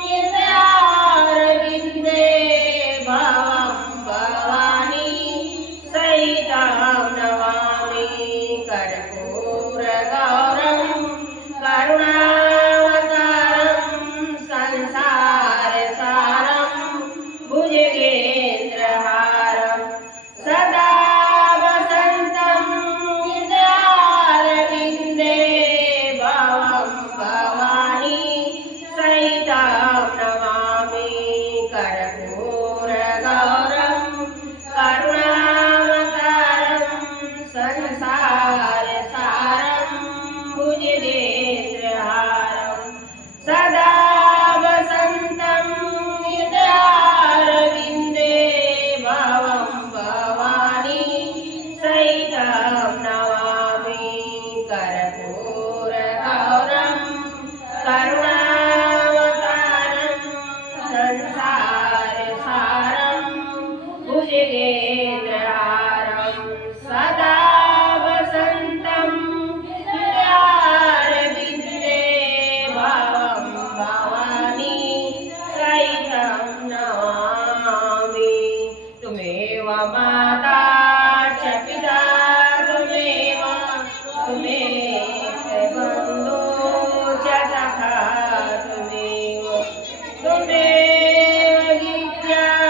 नित्यारविन्दे भवं भवानी सहितं नमामि कर्पूरगौरवं करुणावतारं संसारसारं भुजगेन्द्रहारं सदा वसन्तं नित्यारविन्दे भवं भवानी सहितं नमामि कर्पूरगौरवं करुणावतारं संसारसारं भुजगेन्द्रहारं सदा वसन्तं नित्यारविन्दे भवं भवानी सहितं नमामि कर्पूरगौरवं करुणावतारं संसारसारं भुजगेन्द्रहारं सदा वसन्तं नित्यारविन्दे भवं भवानी सहितं नमामि त्वमेव माता च पिता त्वमेव बन्धो च सखा त्वमेव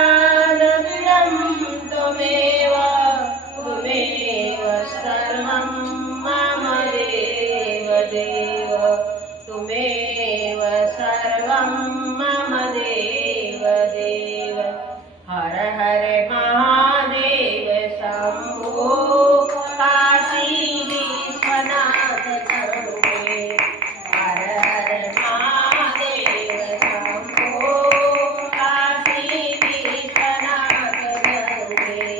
विज्ञानविदं त्वमेव सर्वं मम देव देव त्वमेव सर्वं मम देव देव हर हर महादेव शम्भो काशी विश्वनाथ शम्भो हर हर महादेव शम्भो काशी विश्वनाथ गंगे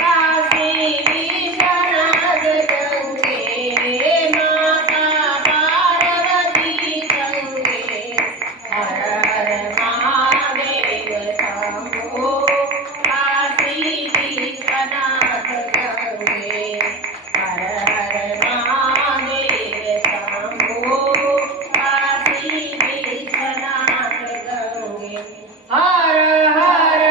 काशी विश्वनाथ गंगे माता पार्वती गंगे हर हर महादेव शम्भो काशी विश्वनाथ गंगे हर हर महादेव शम्भो काशी विश्वनाथ गंगे हर हर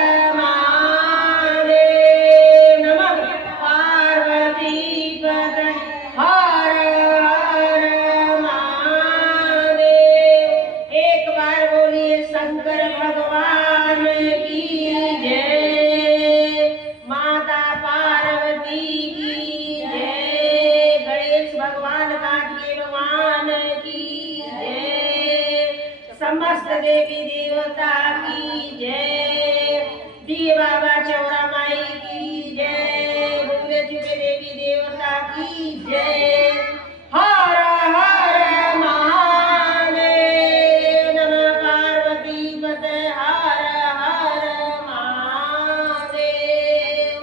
महादेव नमः पार्वती पतये हर हर महादेव एक बार बोलिए शंकर भगवान की जय माता पार्वती की जय गणेश भगवान कार्तिकेय भगवान की जय समस्त देवी देवता की जय दिए बाबा चौड़ा माई की जय दुर्गे चुके देवी देवता की जय हर हर महादेव नमः पार्वती पतये हर हर महादेव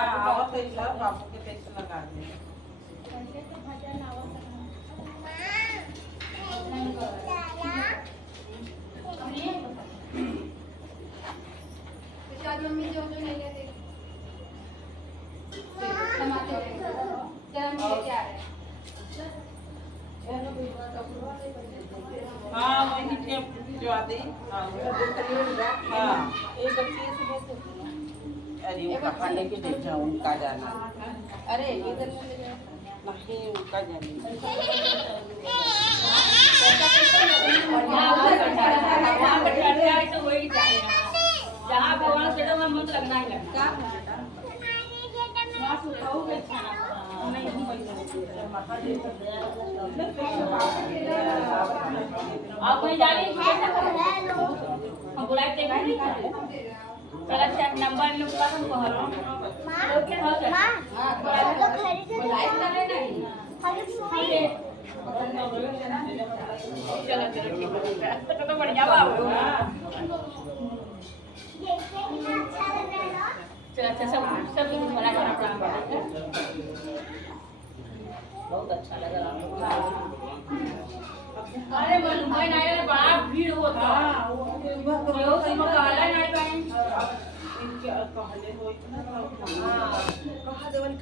आवत है सब बाबू के पैसे लगा दे। मम्मी जो नहीं लेते टमाटर गरम क्या है हाँ वही जो आते हाँ एक बच्चे से बहुत अरे वो कहाँ लेके देख जाऊँ उनका जाना अरे इधर नहीं उनका जाने जहाँ भगवान से डर मत लगना ही लगना आप कहीं जाने हम बुलाए थे भाई चला अच्छा नंबर लोग का हम कह रहा हूं क्या हो गया हां बुलाए कर लेना चलो ठीक है तो बढ़िया बाबू चलो अच्छा सब कुछ बना कर अपना बहुत अच्छा लगा अरे मुंबई नाइट में बड़ा भीड़ होता हां वो सब काला नहीं पाए कहले हो इतना हां कहा देवल